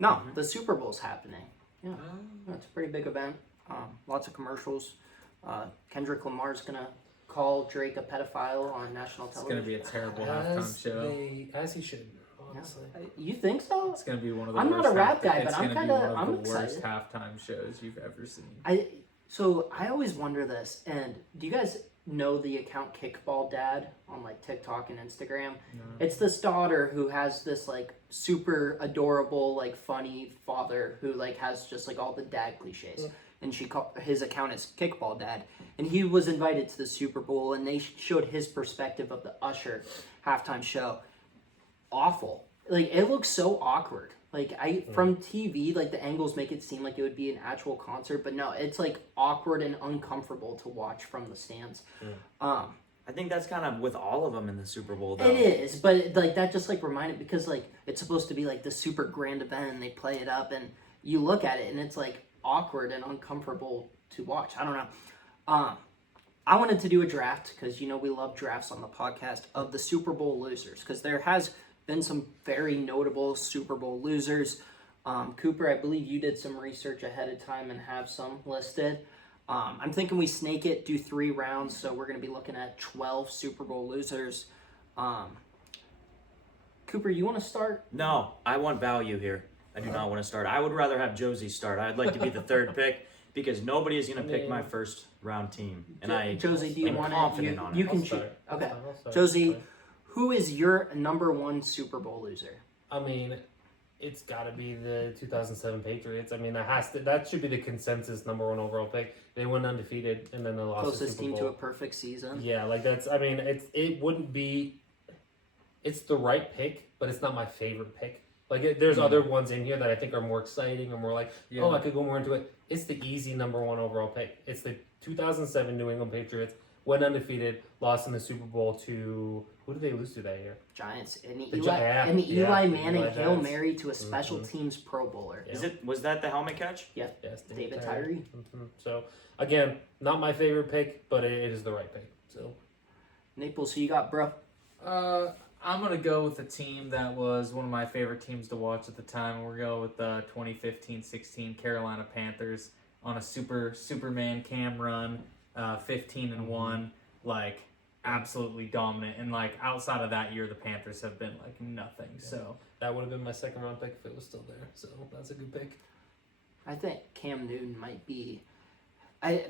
No, the Super Bowl's happening. Yeah, it's a pretty big event. Lots of commercials. Kendrick Lamar's going to call Drake a pedophile on national It's television. gonna be a terrible halftime show. As he should. honestly. You think so? It's gonna be one of the I'm worst not a rap half- guy, it's but I'm gonna be kinda- one of I'm the worst excited. halftime shows you've ever seen. So I always wonder this, and do you guys know the account Kickball Dad on like TikTok and Instagram? No. It's this daughter who has this like super adorable, like funny father who like has just like all the dad cliches. And his account is Kickball Dad, and he was invited to the Super Bowl, and they showed his perspective of the Usher halftime show. Awful, like it looks so awkward. Like from TV, like the angles make it seem like it would be an actual concert, but no, it's like awkward and uncomfortable to watch from the stands. I think that's kind of with all of them in the Super Bowl, though. It is, but like that just like reminded, because like it's supposed to be like the super grand event, and they play it up, and you look at it, and it's like awkward and uncomfortable to watch. I don't know. I wanted to do a draft because we love drafts on the podcast of the Super Bowl losers, because there has been some very notable Super Bowl losers. Cooper, I believe you did some research ahead of time and have some listed. I'm thinking we snake it, do 3 rounds, so we're going to be looking at 12 Super Bowl losers. Cooper, you want to start? No, I want value here. I do not want to start. I would rather have Josie start. I'd like to be the third pick because nobody is going to pick my first round team, and Josie, do you I'm want confident to? on You it. can I'll choose. start. Okay, That's fine, I'll start. Josie, Fine. who is your number 1 Super Bowl loser? I mean, it's got to be the 2007 Patriots. I mean, that should be the consensus number 1 overall pick. They went undefeated and then they lost the Closest Super team Bowl. to a perfect season. Yeah, like that's. I mean, it wouldn't be. It's the right pick, but it's not my favorite pick. Like there's other ones in here that I think are more exciting or more like, Yeah. oh, I could go more into it. It's the easy number 1 overall pick. It's the 2007 New England Patriots. Went undefeated, lost in the Super Bowl to who did they lose to that year? Giants and The Eli Eli Manning Giants. Hail Mary to a special Mhm. teams Pro Bowler. Yeah. Was that the helmet catch? Yes, David Tyree. So again, not my favorite pick, but it is the right pick. So Naples, who you got, bro? I'm gonna go with a team that was one of my favorite teams to watch at the time. We're going with the 2015-16 Carolina Panthers on a Superman Cam run, 15-1, like absolutely dominant. And like outside of that year, the Panthers have been like nothing. So that would have been my second round pick if it was still there. So that's a good pick. I think Cam Newton might be.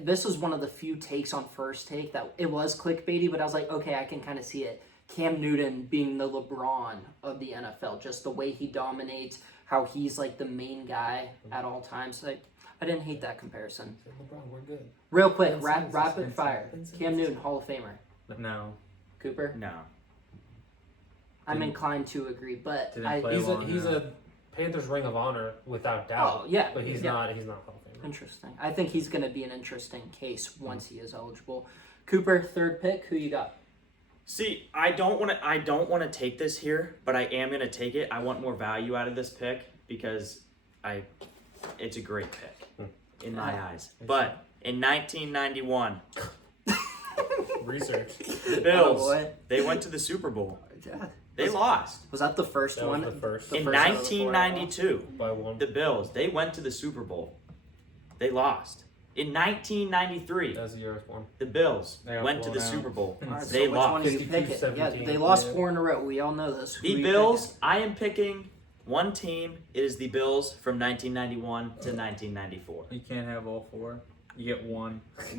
This was one of the few takes on First Take that it was clickbaity, but I was like, okay, I can kind of see it. Cam Newton being the LeBron of the NFL, just the way he dominates, how he's like the main guy at all times. Like, I didn't hate that comparison. So LeBron, we're good. Real quick, Consensus, rapid fire. consensus. Cam Newton, Hall of Famer. no, Cooper, No. I'm inclined to agree, but Didn't play long He's enough. a Panthers Ring of Honor without doubt. Oh yeah, But he's yeah. not Hall of Famer. Interesting. I think he's going to be an interesting case once he is eligible. Cooper, third pick. Who you got? See, I don't want to take this here, but I am going to take it. I want more value out of this pick because it's a great pick in my eyes. But in 1991, Research. the Bills, Oh, boy. they went to the Super Bowl. Yeah. They lost. Was that the first That one? was the first. The In first out of the four. 1992, By one. the Bills, they went to the Super Bowl. They lost. In 1993, That was the year I was born. the Bills They got went to blown the out. Super Bowl. All right, They so which one lost. do you pick it? Yeah, 52-17. they lost Yeah. 4 in a row. We all know this. Who The you Bills, I am picking one team. It is the Bills from 1991 to 1994. you can't have all 4. You get one. It's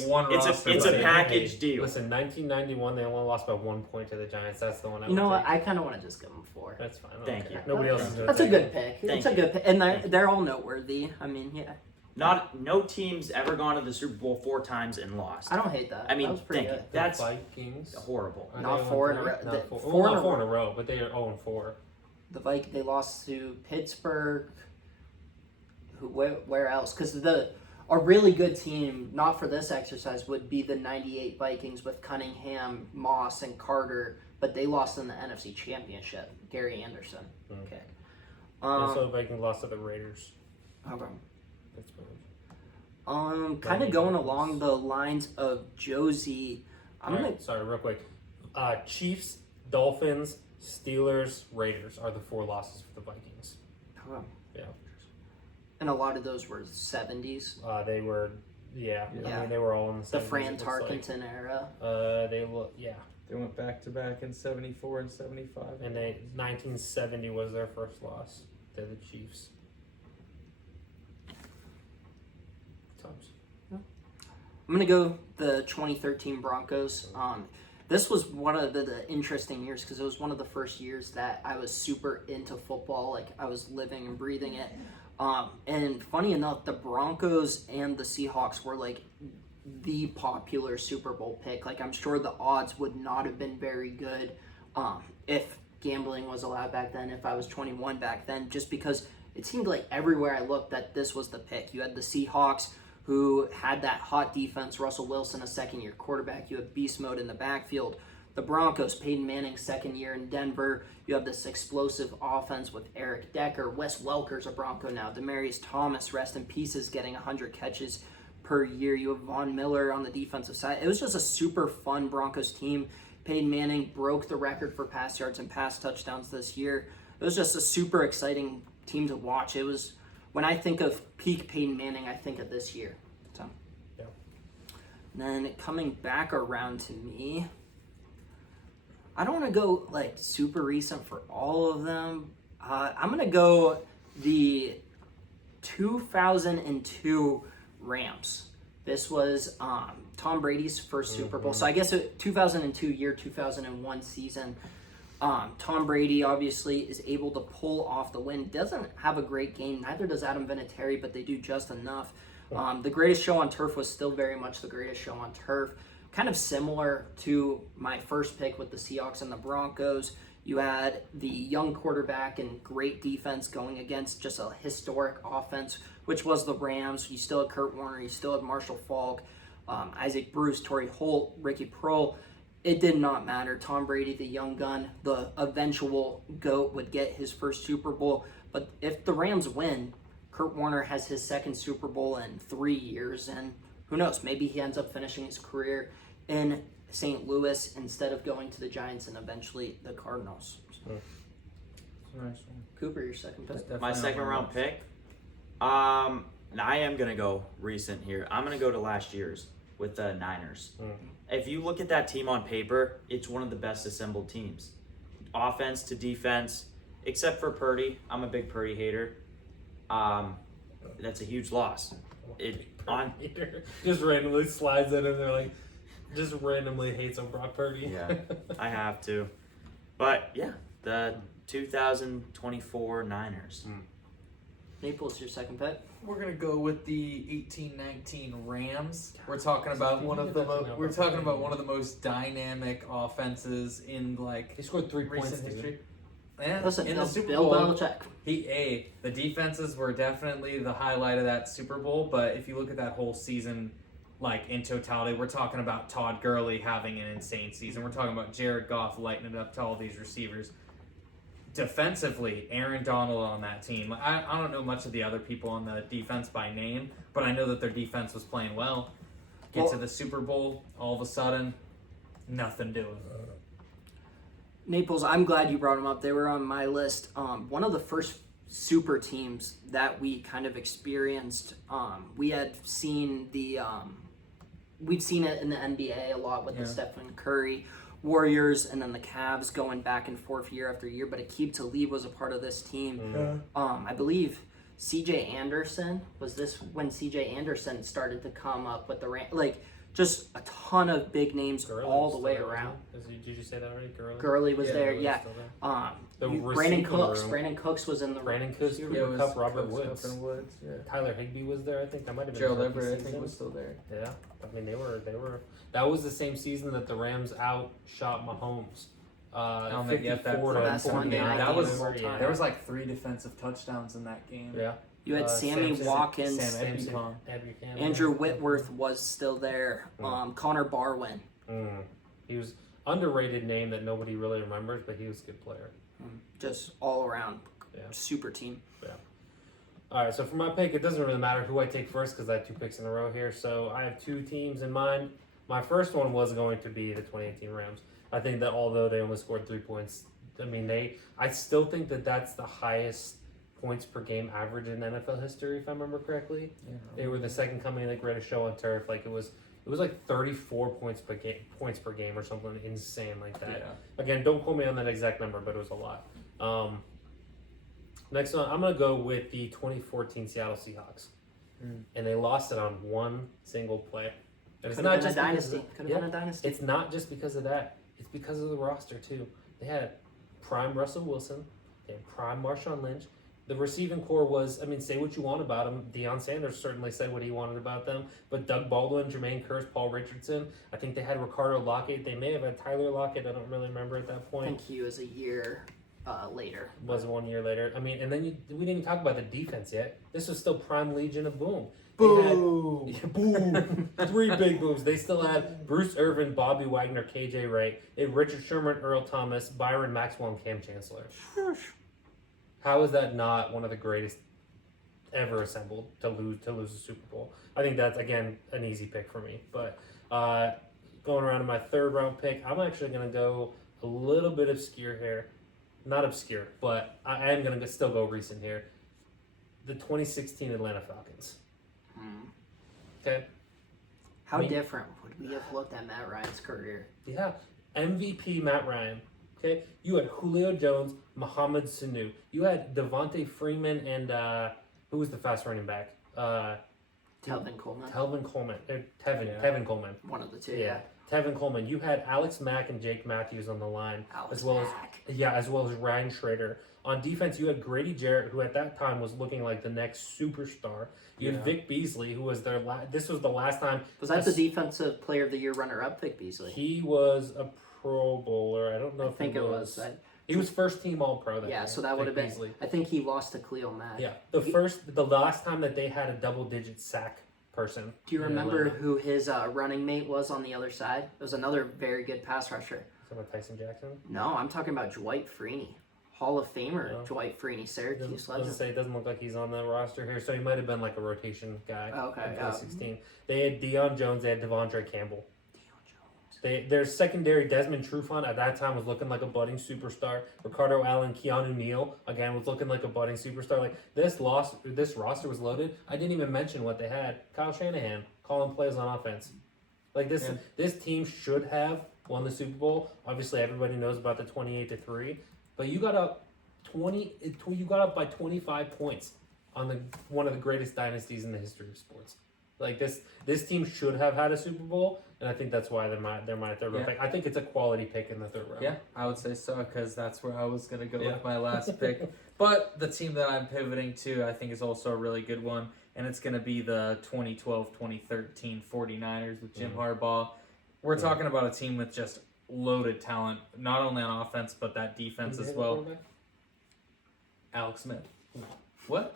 get one it's roster, a buddy. package deal. Listen, 1991, they only lost by 1 point to the Giants. That's the one I You know would what? take. I kind of want to just give them 4. That's fine. I don't Thank care. you. Nobody else is going That's a good pick. It's a good pick, and they're all noteworthy. I mean, yeah, No team's ever gone to the Super Bowl 4 times and lost. I don't hate that. I mean, that was pretty thank good. you. That's The Vikings. horrible. Are Not they 4 in a 0-3? row. Not The- four. four Well, in not a 4 in a row, but they are 0-4. They lost to Pittsburgh. Where else? Because a really good team, not for this exercise, would be the '98 Vikings with Cunningham, Moss, and Carter, but they lost in the NFC Championship. Gary Anderson. Mm. Okay. Also, Vikings lost to the Raiders. Okay. Pittsburgh. Kind of Vikings. going along the lines of Josie. I'm gonna. Alright, sorry, real quick. Chiefs, Dolphins, Steelers, Raiders are the 4 losses for the Vikings. Yeah. And a lot of those were '70s. They were, yeah. I Yeah. mean, they were all in the The 70s, Fran it looks like. Tarkenton era. They look, yeah. They went back to back in 74 and 75. And 1970 was their first loss to the Chiefs. Times. I'm gonna go the 2013 Broncos. This was one of the interesting years because it was one of the first years that I was super into football. Like I was living and breathing it. And funny enough, the Broncos and the Seahawks were like the popular Super Bowl pick. Like I'm sure the odds would not have been very good if gambling was allowed back then, if I was 21 back then, just because it seemed like everywhere I looked that this was the pick. You had the Seahawks, who had that hot defense, Russell Wilson, a second-year quarterback. You have beast mode in the backfield. The Broncos, Peyton Manning, second year in Denver. You have this explosive offense with Eric Decker. Wes Welker's a Bronco now. Demaryius Thomas, rest in pieces, getting 100 catches per year. You have Von Miller on the defensive side. It was just a super fun Broncos team. Peyton Manning broke the record for pass yards and pass touchdowns this year. It was just a super exciting team to watch. It was, when I think of peak Peyton Manning, I think of this year. So, yeah. Then coming back around to me, I don't want to go like super recent for all of them. I'm gonna go the 2002 Rams. This was Tom Brady's first Super Bowl. So I guess 2002 year, 2001 season. Tom Brady obviously is able to pull off the win. Doesn't have a great game. Neither does Adam Vinatieri, but they do just enough. The greatest show on turf was still very much the greatest show on turf. Kind of similar to my first pick with the Seahawks and the Broncos. You had the young quarterback and great defense going against just a historic offense, which was the Rams. You still had Kurt Warner. You still had Marshall Faulk, Isaac Bruce, Torrey Holt, Ricky Proehl. It did not matter. Tom Brady, the young gun, the eventual GOAT, would get his first Super Bowl. But if the Rams win, Kurt Warner has his second Super Bowl in 3 years. And who knows, maybe he ends up finishing his career in St. Louis instead of going to the Giants and eventually the Cardinals. So, Nice one. Cooper, your second pick. My second round pick. I am gonna go recent here. I'm gonna go to last year's with the Niners. If you look at that team on paper, it's one of the best assembled teams. Offense to defense, except for Purdy. I'm a big Purdy hater. That's a huge loss. Just randomly slides in and they're like, just randomly hates on Brock Purdy. Yeah, I have to. But yeah, the 2024 Niners. Naples, your second pick. We're gonna go with the 1819 Rams. We're talking about one of the most dynamic offenses in like He scored 3 points. recent Dude. history. And Listen, in the Super Bill Bowl, Belichick. the defenses were definitely the highlight of that Super Bowl. But if you look at that whole season, like in totality, we're talking about Todd Gurley having an insane season. We're talking about Jared Goff lighting it up to all these receivers. Defensively, Aaron Donald on that team. I don't know much of the other people on the defense by name, but I know that their defense was playing well. Get to the Super Bowl, all of a sudden, nothing doing. Naples, I'm glad you brought them up. They were on my list. One of the first super teams that we kind of experienced. We had seen we'd seen it in the NBA a lot with the Stephen Curry Warriors and then the Cavs going back and forth year after year. But Aqib Talib was a part of this team. I believe C.J. Anderson, was this when C.J. Anderson started to come up with the just a ton of big names Gurley all was the still way there, around. wasn't he? Did you say that right? Gurley was there, Gurley's yeah. still there. The Brandon receiving Cooks. room. Brandon Cooks was in the Brandon Cooks, Yeah, Cooper it was Kupp, Robert Cooks, Woods. Woods, yeah. Tyler Higbee was there. I think that might have been Gerald his rookie Everett, I think, season. was still there. Yeah, I mean they were. That was the same season that the Rams outshot Mahomes. Oh, man, yeah, 54 to that's one 49. game. That was Yeah. there was like 3 defensive touchdowns in that game. Yeah. You had Sammy Sam- Watkins. Sam Ebukam. Ebukam. Andrew Whitworth was still there. Connor Barwin. He was underrated name that nobody really remembers, but he was a good player. Just all around Yeah. super team. All right, so for my pick, it doesn't really matter who I take first because I have 2 picks in a row here. So I have 2 teams in mind. My first one was going to be the 2018 Rams. I think that although they only scored 3 points, I mean I still think that that's the highest points per game average in NFL history, if I remember correctly. Yeah. They were the second coming of the greatest show on turf. Like it was It was like 34 points per game or something insane like that. Yeah. Again, don't quote me on that exact number, but it was a lot. Next one, I'm gonna go with the 2014 Seattle Seahawks, and they lost it on one single play. And it's Could not have been a just because dynasty. of- Could have yeah, been a dynasty. It's not just because of that. It's because of the roster too. They had prime Russell Wilson, they had prime Marshawn Lynch. The receiving core was, I mean, say what you want about him. Deion Sanders certainly said what he wanted about them. But Doug Baldwin, Jermaine Kearse, Paul Richardson. I think they had Ricardo Lockett. They may have had Tyler Lockett. I don't really remember at that I point. think he was a year later. Was 1 year later. I mean, and then we didn't even talk about the defense yet. This was still prime Legion of Boom. Boo! Yeah, boom. 3 big booms. They still had Bruce Irvin, Bobby Wagner, KJ Wright, and Richard Sherman, Earl Thomas, Byron Maxwell, and Cam Chancellor. How is that not one of the greatest ever assembled to lose a Super Bowl? I think that's, again, an easy pick for me. But going around to my 3rd round pick, I'm actually going to go a little bit obscure here. Not obscure, but I am going to still go recent here. The 2016 Atlanta Falcons. Okay? How I mean- different would we have looked at Matt Ryan's career? Yeah. MVP Matt Ryan. Okay? You had Julio Jones, Mohamed Sanu. You had Devontae Freeman and who was the fast running back? Telvin Coleman. Tevin Coleman. Yeah. Tevin Coleman. One of the two. Yeah. Tevin Coleman. You had Alex Mack and Jake Matthews on the line. Alex as well Mack. as well as Ryan Schrader. On defense, you had Grady Jarrett, who at that time was looking like the next superstar. You had Yeah. Vic Beasley, who was this was the last time. Was that the defensive player of the year runner-up, Vic Beasley? He was a Pro Bowler. I don't know I if think he it was. He was first team All Pro that Yeah, year. so that would have Vic been. Beasley. I think he lost to Khalil Mack. Yeah, the last time that they had a double-digit sack person. Do you in remember Atlanta. who his running mate was on the other side? It was another very good pass rusher. Someone Tyson Jackson. No, I'm talking about Dwight Freeney, Hall of Famer. No. Dwight Freeney, Syracuse Doesn't legend. say it doesn't look like he's on the roster here, so he might have been like a rotation guy. Okay, in yeah. 2016. They had Deion Jones. They had Devondre Campbell. Their secondary, Desmond Trufant, at that time was looking like a budding superstar. Ricardo Allen, Keanu Neal, again, was looking like a budding superstar. Like this roster was loaded. I didn't even mention what they had. Kyle Shanahan calling plays on offense. Like this team should have won the Super Bowl. Obviously, everybody knows about the 28-3, but you got up by 25 points on one of the greatest dynasties in the history of sports. Like this team should have had a Super Bowl, and I think that's why they're my 3rd round pick. I think it's a quality pick in the 3rd round. Yeah, I would say so because that's where I was going to go Yeah. with my last pick. But the team that I'm pivoting to, I think, is also a really good one, and it's going to be the 2012-2013 49ers with Jim Harbaugh. We're talking about a team with just loaded talent, not only on offense, but that defense as well. Alex Smith. What?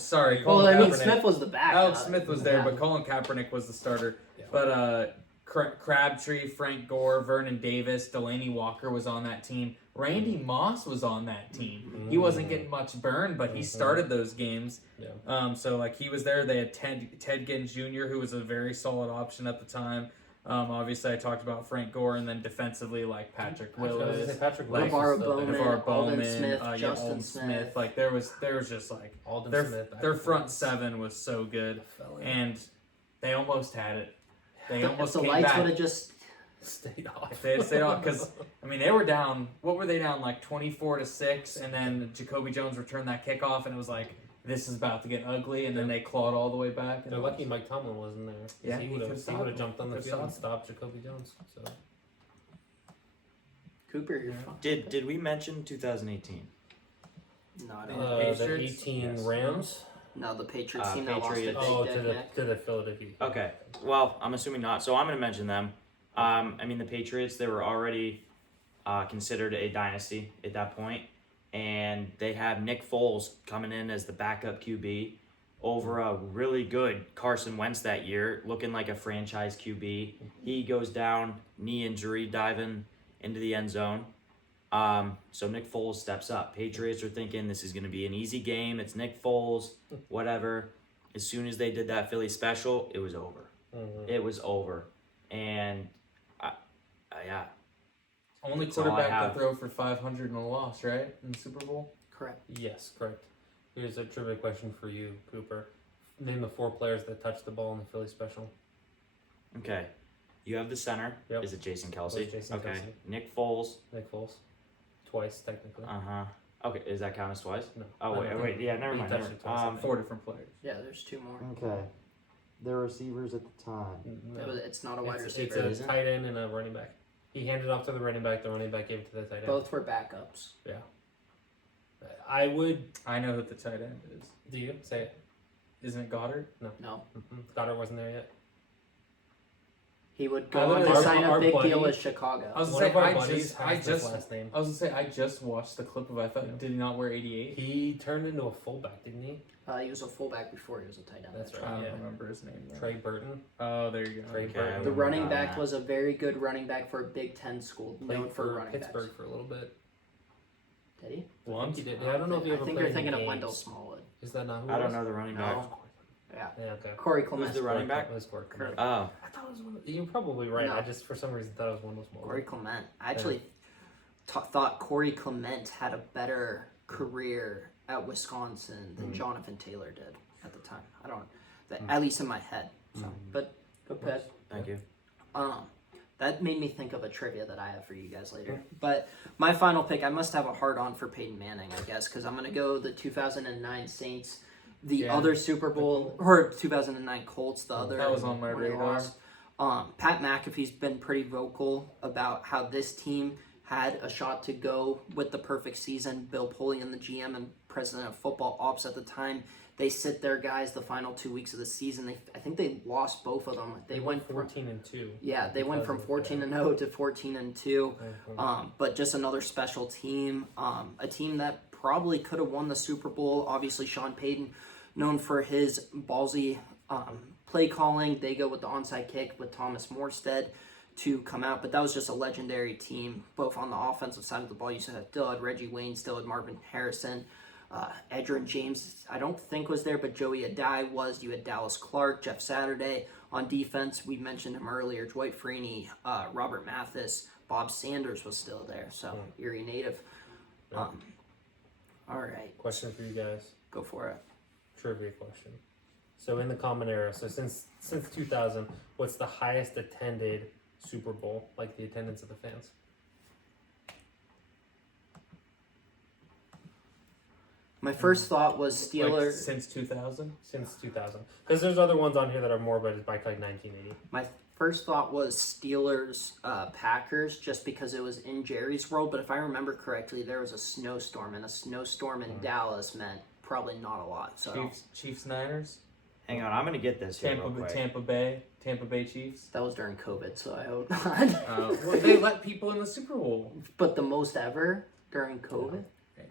Sorry. Well, Colin I mean, Kaepernick. Smith was the backup. Alex Smith was there, Yeah. but Colin Kaepernick was the starter. Yeah. But Crabtree, Frank Gore, Vernon Davis, Delaney Walker was on that team. Randy Moss was on that team. He wasn't getting much burn, but he started those games. Yeah. So he was there. They had Ted Ginn Jr., who was a very solid option at the time. Obviously, I talked about Frank Gore, and then defensively, like Patrick Willis, Patrick like, Willis. LeVar Bowman, LeVar Alden Bowman, Smith, Justin Justin Smith. Smith. Like there was just like Alden their Smith. front seven was so good, and they almost had it. They If almost the came lights back. would have just stayed off. If they had stayed off, because I mean they were down. What were they down like 24-6, and then Jacoby Jones returned that kickoff, and it was like this is about to get ugly, and then they clawed all the way back. And They're lucky Mike Tomlin wasn't there. Yeah, he he would could've have stopped him. jumped on the Could've field and stopped stopped Jacoby Jones. So Cooper, you're fine. Did we mention 2018? No, I don't. the Patriots? 18 Yes. Rams. No, the Patriots team that lost to Big Patriots. Oh, Dick Nick. to the Philadelphia. Okay. Well, I'm assuming not. So I'm going to mention them. I mean, the Patriots, they were already considered a dynasty at that point, and they have Nick Foles coming in as the backup QB over a really good Carson Wentz that year, looking like a franchise QB. He goes down, knee injury, diving into the end zone. So Nick Foles steps up. Patriots are thinking this is going to be an easy game. It's Nick Foles, whatever. As soon as they did that Philly special, it was over. Mhm. It was over. And, yeah. only That's all I quarterback have. to throw for 500 in a loss, right, in the Super Bowl. Correct. Yes, correct. Here's a trivia question for you, Cooper. Name the 4 players that touched the ball in the Philly special. Okay. You have the center. Yep. Is it Jason Kelsey? It's Jason okay. Kelce. Nick Foles. Nick Foles. Twice, technically. Okay. Is that count as twice? No. Oh I wait. don't Wait. think- Yeah. Never he mind. touched Never. it twice, I think. 4 different players. Yeah, there's 2 more. Okay. Their receivers at the time. No. It's not a wide It's receiver. a isn't it? tight end and a running back. He handed off to the running back gave it to the tight end. Both were backups. I would. I know who the tight end is. Do you? Say it. Isn't it Goddard? No. Goddard wasn't there yet. He would go Our- on to our- sign a our big buddy- deal with Chicago. I was One gonna of say, our I buddies just, has I this just, last name. I was gonna say, I just watched the clip of. I thought, did he not wear 88? He turned into a fullback, didn't he? He was a fullback before he was a tight end. That's I right. don't Yeah. remember his name. Though. Trey Burton. Oh, there you go. Trey Okay, Burton. I The remember running back that. was a very good running back for a Big Ten school, known Played for for running Pittsburgh backs. for a little bit. Did he? I think he did. Yeah, I don't know if he I ever think played you're in thinking of games. Wendell Smallwood. Is that not who? I it don't was? know the running No. back. Yeah. Yeah. Okay. Corey Who's Clement. the running back? It was Corey Clement. Oh. I thought it was one. You're probably right. No. I just for some reason thought it was one of those Corey Clement. I actually thought Corey Clement had a better career at Wisconsin than Jonathan Taylor did at the time. I don't. At least in my head. So, but good pick. Thank you. That made me think of a trivia that I have for you guys later. But my final pick, I must have a hard on for Peyton Manning, I guess, because I'm going to go the 2009 Saints, the Yeah. other Super Bowl, or 2009 Colts, the other. That was on my when they radar. lost. Pat McAfee's been pretty vocal about how this team had a shot to go with the perfect season. Bill Polian, the GM and president of football ops at the time, they sit their guys the final 2 weeks of the season. I think they lost both of them. They went from 14-2. yeah, they went from Because of 14-0 to 14-2. Mhm. But just another special team, a team that probably could have won the Super Bowl. Obviously, Sean Payton, known for his ballsy play calling. They go with the onside kick with Thomas Morstead to come out, but that was just a legendary team, both on the offensive side of the ball. You still had Reggie Wayne, still had Marvin Harrison. Edgerrin James, I don't think was there, but Joey Adai was. You had Dallas Clark, Jeff Saturday. On defense, we mentioned him earlier. Dwight Freeney, Robert Mathis, Bob Sanders was still there. So Erie native. All right, Question for you guys. go for it. Trivia question. So in the common era, so since 2000, what's the highest attended Super Bowl, like the attendance of the fans? My first thought was Like, Steelers. since 2000. Since 2000, because there's other ones on here that are more, but it's by like 1980. My first thought was Steelers Packers, just because it was in Jerry's World. But if I remember correctly, there was a snowstorm, and a snowstorm in Dallas meant probably not a lot. So Chiefs Niners. Hang on, I'm gonna get this here real quick. Tampa Bay Chiefs. that was during COVID, so I hope not. Well, they let people in the Super Bowl. But the most ever during COVID?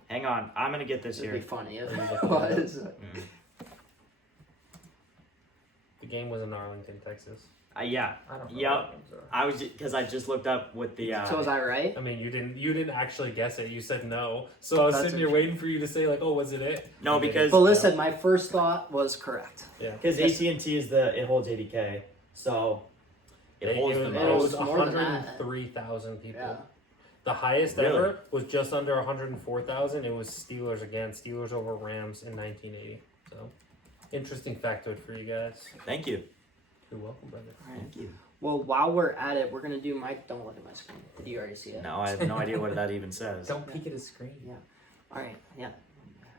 Hang on, I'm gonna get this It'd here. be funny if Let me it look it was. The game was in Arlington, Texas. Yeah, I don't know. Yep. what games are. I was because I just looked up with the. So was I right? I mean, you didn't actually guess it. You said no. So I was That's sitting here waiting for you to say like, oh, was it it? No, You didn't. because But listen, my first thought was correct. Yeah. because AT&T is it holds 80K, so it holds the It most. was more than that. 103,000 people. Yeah. The highest Really? ever was just under 104,000. It was Steelers again. Steelers over Rams in 1980. So, interesting factoid for you guys. Thank you. You're welcome, brother. Thank you. Well, while we're at it, we're gonna do my. Don't look at my screen. Did you already see it? No, I have no idea what that even says. Don't peek at his screen. All right. Yeah.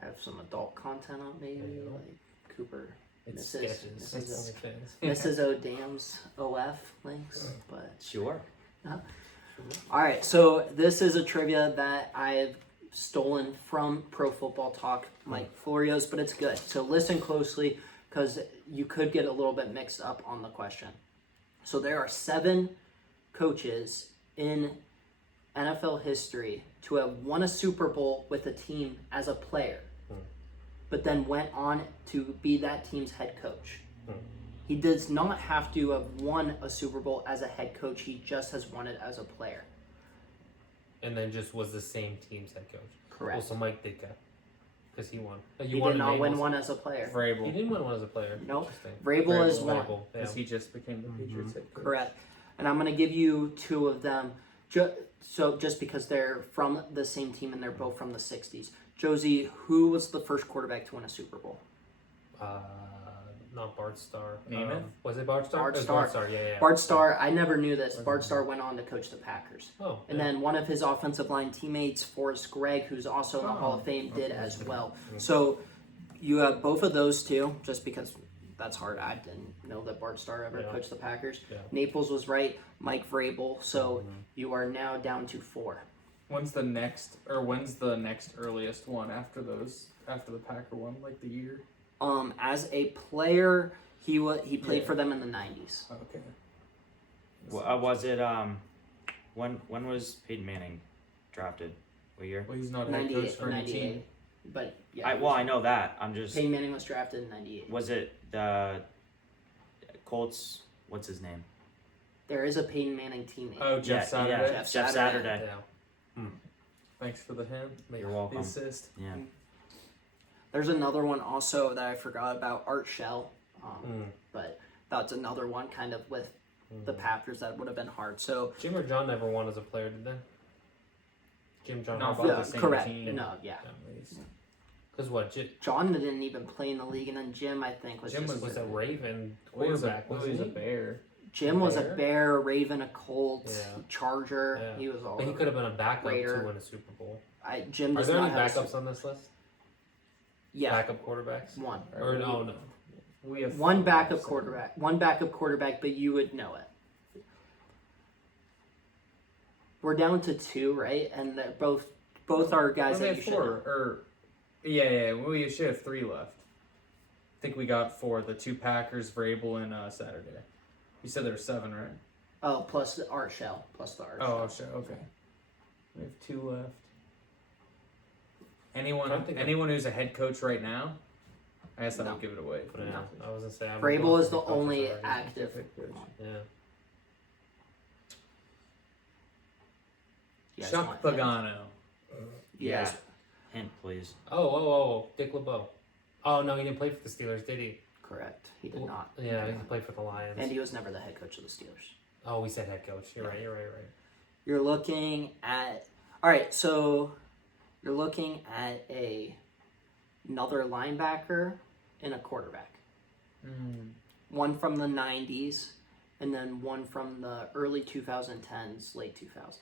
I have some adult content on maybe There you go. like Cooper, It's Mrs. sketches. Mrs. It's Mrs. O'Dam's OF links, but. Sure. All right, so this is a trivia that I've stolen from Pro Football Talk, Mike Florio's, but it's good. So listen closely because you could get a little bit mixed up on the question. So there are 7 coaches in NFL history to have won a Super Bowl with a team as a player, but then went on to be that team's head coach. He does not have to have won a Super Bowl as a head coach. He just has won it as a player. And then just was the same team's head coach. Correct. Also, Mike Ditka. Because he won. He did not win one as a player. He Vrabel. didn't win one as a player. Nope. Interesting. Vrabel is one. Vrabel, yeah. Because he just became the Patriots head coach. Correct. And I'm going to give you 2 of them. Just because they're from the same team and they're both from the 60s. Josie, who was the first quarterback to win a Super Bowl? not Bart Starr. Namath? Was it Bart Starr? Bart It was Starr. Bart Starr. Yeah. Bart Starr, I never knew this. Bart Starr went on to coach the Packers. Oh. And then one of his offensive line teammates, Forrest Gregg, who's also in the Hall of Fame, did as well. So you have both of those two, just because that's hard. I didn't know that Bart Starr ever Yeah. coached the Packers. Yeah. Naples was right, Mike Vrabel. So you are now down to 4. When's the next earliest one after the Packer one, like the year? As a player, he played for them in the 90s. Okay. Was it when was Peyton Manning drafted? What year? Well, he's not a head coach 98, for any 98. team. But yeah, I know that. I'm just. Peyton Manning was drafted in 98. Was it the Colts? What's his name? There is a Peyton Manning teammate. Oh, Jeff Saturday. Yeah, Jeff Jeff Saturday. Saturday. Yeah. Thanks for the hint. You're The welcome. assist. Yeah. There's another one also that I forgot about, Art Shell. Mm. But that's another one kind of with the Packers that would have been hard. So Jim or John never won as a player, did they? Jim John Not Harbaugh. for yeah, the same correct. team. No, yeah. At least. Because what? John didn't even play in the league, and then Jim, I think, was Jim just Was a Raven Well, he was quarterback? a wasn't he? bear. Jim was a Bear? Bear, Raven, a Colt, Yeah. Charger. Yeah. He was all. But he could have been a backup Raider. to win a Super Bowl. Jim Are does there not any have a backups on this list? Yeah, Backup quarterbacks? one. Or no. We have One 4, backup so- quarterback. One backup quarterback, but you would know it. We're down to 2, right? And they're both are guys We that have you should 4. know. Or yeah. We should have 3 left. I think we got 4. The 2 Packers, Vrabel, and Saturday. You said there were 7, right? Oh, plus the Art Shell. Plus the Art Oh, Shell. shit. Okay. We have 2 left. I'm trying to think of- Anyone who's a head coach right now? I guess that No. would give it away. Put it out. I was gonna say. Vrabel is the only active. Yeah. You guys Chuck want Pagano. You Yeah. guys- Hint, please. Oh, Dick LeBeau. Oh no, he didn't play for the Steelers, did he? correct. He did not. Yeah, he played for the Lions. And he was never the head coach of the Steelers. Oh, we said head coach. You're right. You're looking at. All right, so you're looking at another linebacker and a quarterback. One from the 90s, and then one from the early 2010s, late 2000s.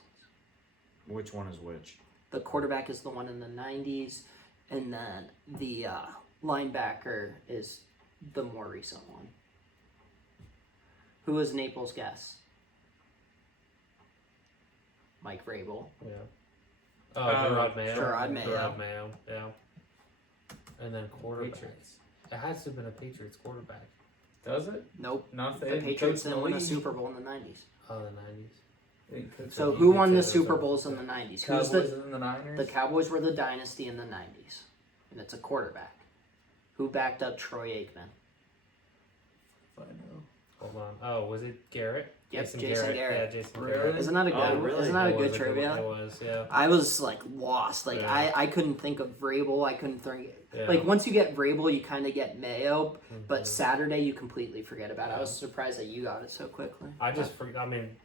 Which one is which? The quarterback is the one in the 90s, and then the linebacker is the more recent one. Who was Naples' guess? Mike Vrabel. Yeah. Oh, Gerard Mayo. Gerard Mayo. Gerard Mayo. Yeah. And then quarterback. Patriots. It has to have been a Patriots quarterback. Does it? Nope. Not The Patriots didn't win a Super Bowl in the 90s. Oh, the 90s. So you who could won say the those Super are- Bowls in the 90s? Cowboys Who's and the Niners. the Cowboys were the dynasty in the 90s, and it's a quarterback. Who backed up Troy Aikman? I know. Hold on. Oh, was it Garrett? Yep, Jason Garrett. Yeah, Jason Really? Garrett. Isn't that a good? Oh, really? Isn't that a It good was trivia? It was, yeah. I was like lost. Like Yeah. I couldn't think of Vrabel. I couldn't think. Yeah. Like once you get Vrabel, you kind of get Mayo, but Mhm. Saturday you completely forget about it. I Yeah. was surprised that you got it so quickly. I just forgot. I mean,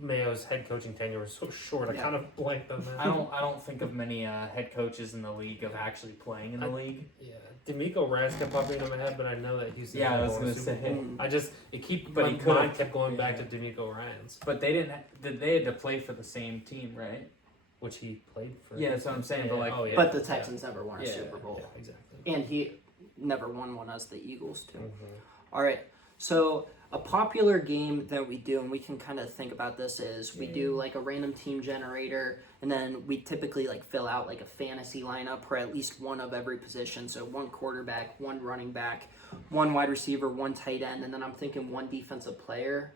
Mayo's head coaching tenure was so short. I Yeah. kind of blanked on that. I don't think of many head coaches in the league of actually playing in the league. Yeah, D'Amico Ryan's kept popping into my head, but I know that Houston. Yeah, I had was won a gonna Super say. Bowl. I just But my he could've- mind kept going back yeah. to D'Amico Ryan's, But they didn't. They had to play for the same team, right? which he played for. Yeah, that's what I'm saying. But like, oh, yeah. But the Texans never won a Yeah. Super Bowl, Yeah, exactly. and he never won one as the Eagles too. Mhm. All right. So a popular game that we do, and we can kind of think about this, is we do like a random team generator, and then we typically like fill out like a fantasy lineup for at least one of every position. So one quarterback, one running back, one wide receiver, one tight end, and then I'm thinking one defensive player,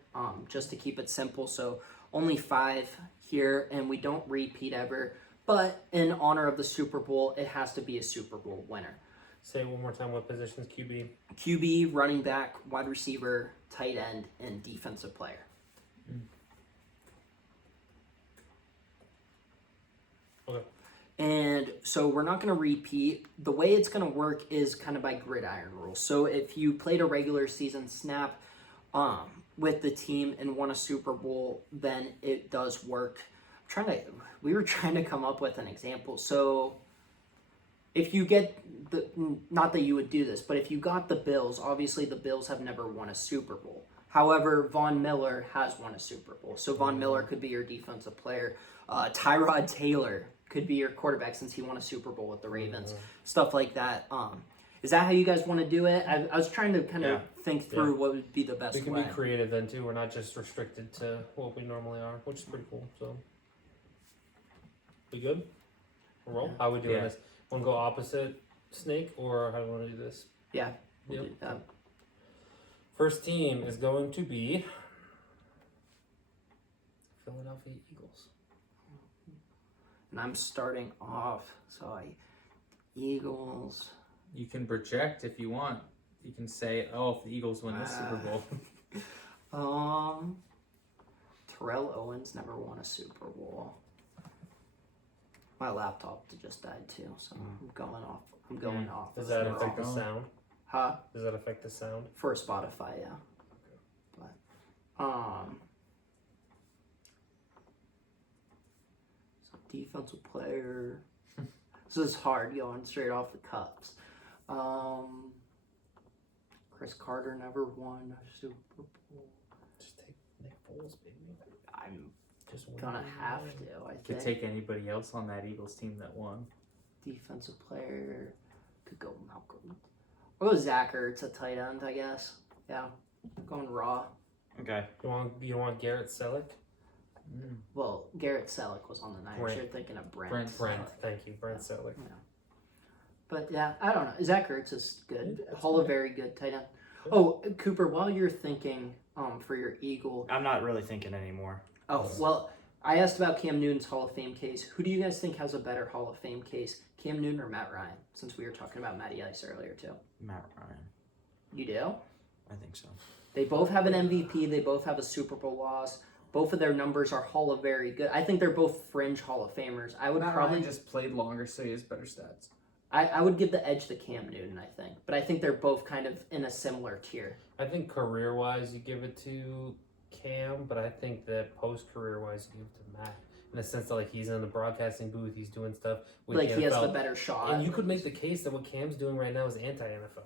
just to keep it simple. So only 5 here, and we don't repeat ever. But in honor of the Super Bowl, it has to be a Super Bowl winner. Say it one more time. What positions? QB. QB, running back, wide receiver, tight end, and defensive player. Okay. And so we're not going to repeat. The way it's going to work is kind of by gridiron rules. So if you played a regular season snap with the team and won a Super Bowl, then it does work. We were trying to come up with an example. So if you get not that you would do this, but if you got the Bills, obviously the Bills have never won a Super Bowl. However, Von Miller has won a Super Bowl, so Von Miller could be your defensive player. Tyrod Taylor could be your quarterback since he won a Super Bowl with the Ravens. Stuff like that. Is that how you guys want to do it? I was trying to kind of think through what would be the best We can way. be creative then too. We're not just restricted to what we normally are, which is pretty cool. So, we good? We'll roll. How are we doing Yeah. this? Want to go opposite snake, or how do we want to do this? Yeah. We'll Yep. do that. First team is going to be Philadelphia Eagles. And I'm starting off, so Eagles. You can project if you want. You can say, "Oh, if the Eagles win the Super Bowl." Terrell Owens never won a Super Bowl. My laptop just died too, so I'm going off. I'm going off. Does of that the- affect the going. sound? Huh? Does that affect the sound? For Spotify, yeah. But so defensive player. This is hard going straight off the cups. Chris Carter never won a Super Bowl. Just take Nick Foles, baby. I'm Just win gonna it. have to. I Could think take anybody else on that Eagles team that won. defensive player could go Malcolm. I'll go Zach Ertz at tight end, I guess. Yeah, going raw. Okay. You want Garrett Selleck? Well, Garrett Selleck was on the Niners. Brent. You're thinking of Brent. Brent, thank you, Brent Selleck. But yeah, I don't know. Zach Ertz is good. Hall of very good tight end. Oh, Cooper, while you're thinking for your Eagle. I'm not really thinking anymore. Oh, well, I asked about Cam Newton's Hall of Fame case. Who do you guys think has a better Hall of Fame case? Cam Newton or Matt Ryan? Since we were talking about Matty Ice earlier, too. Matt Ryan. You do? I think so. They both have an MVP. They both have a Super Bowl loss. Both of their numbers are Hall of very good. I think they're both fringe Hall of Famers. I would Matt probably Ryan just played longer, so he has better stats. I would give the edge to Cam Newton, I think. But I think they're both kind of in a similar tier. I think career-wise, you give it to Cam, but I think that post-career-wise, you give it to Matt. In the sense that, like, he's in the broadcasting booth, he's doing stuff with Like the he has NFL. the better shot. And you could make the case that what Cam's doing right now is anti-NFL.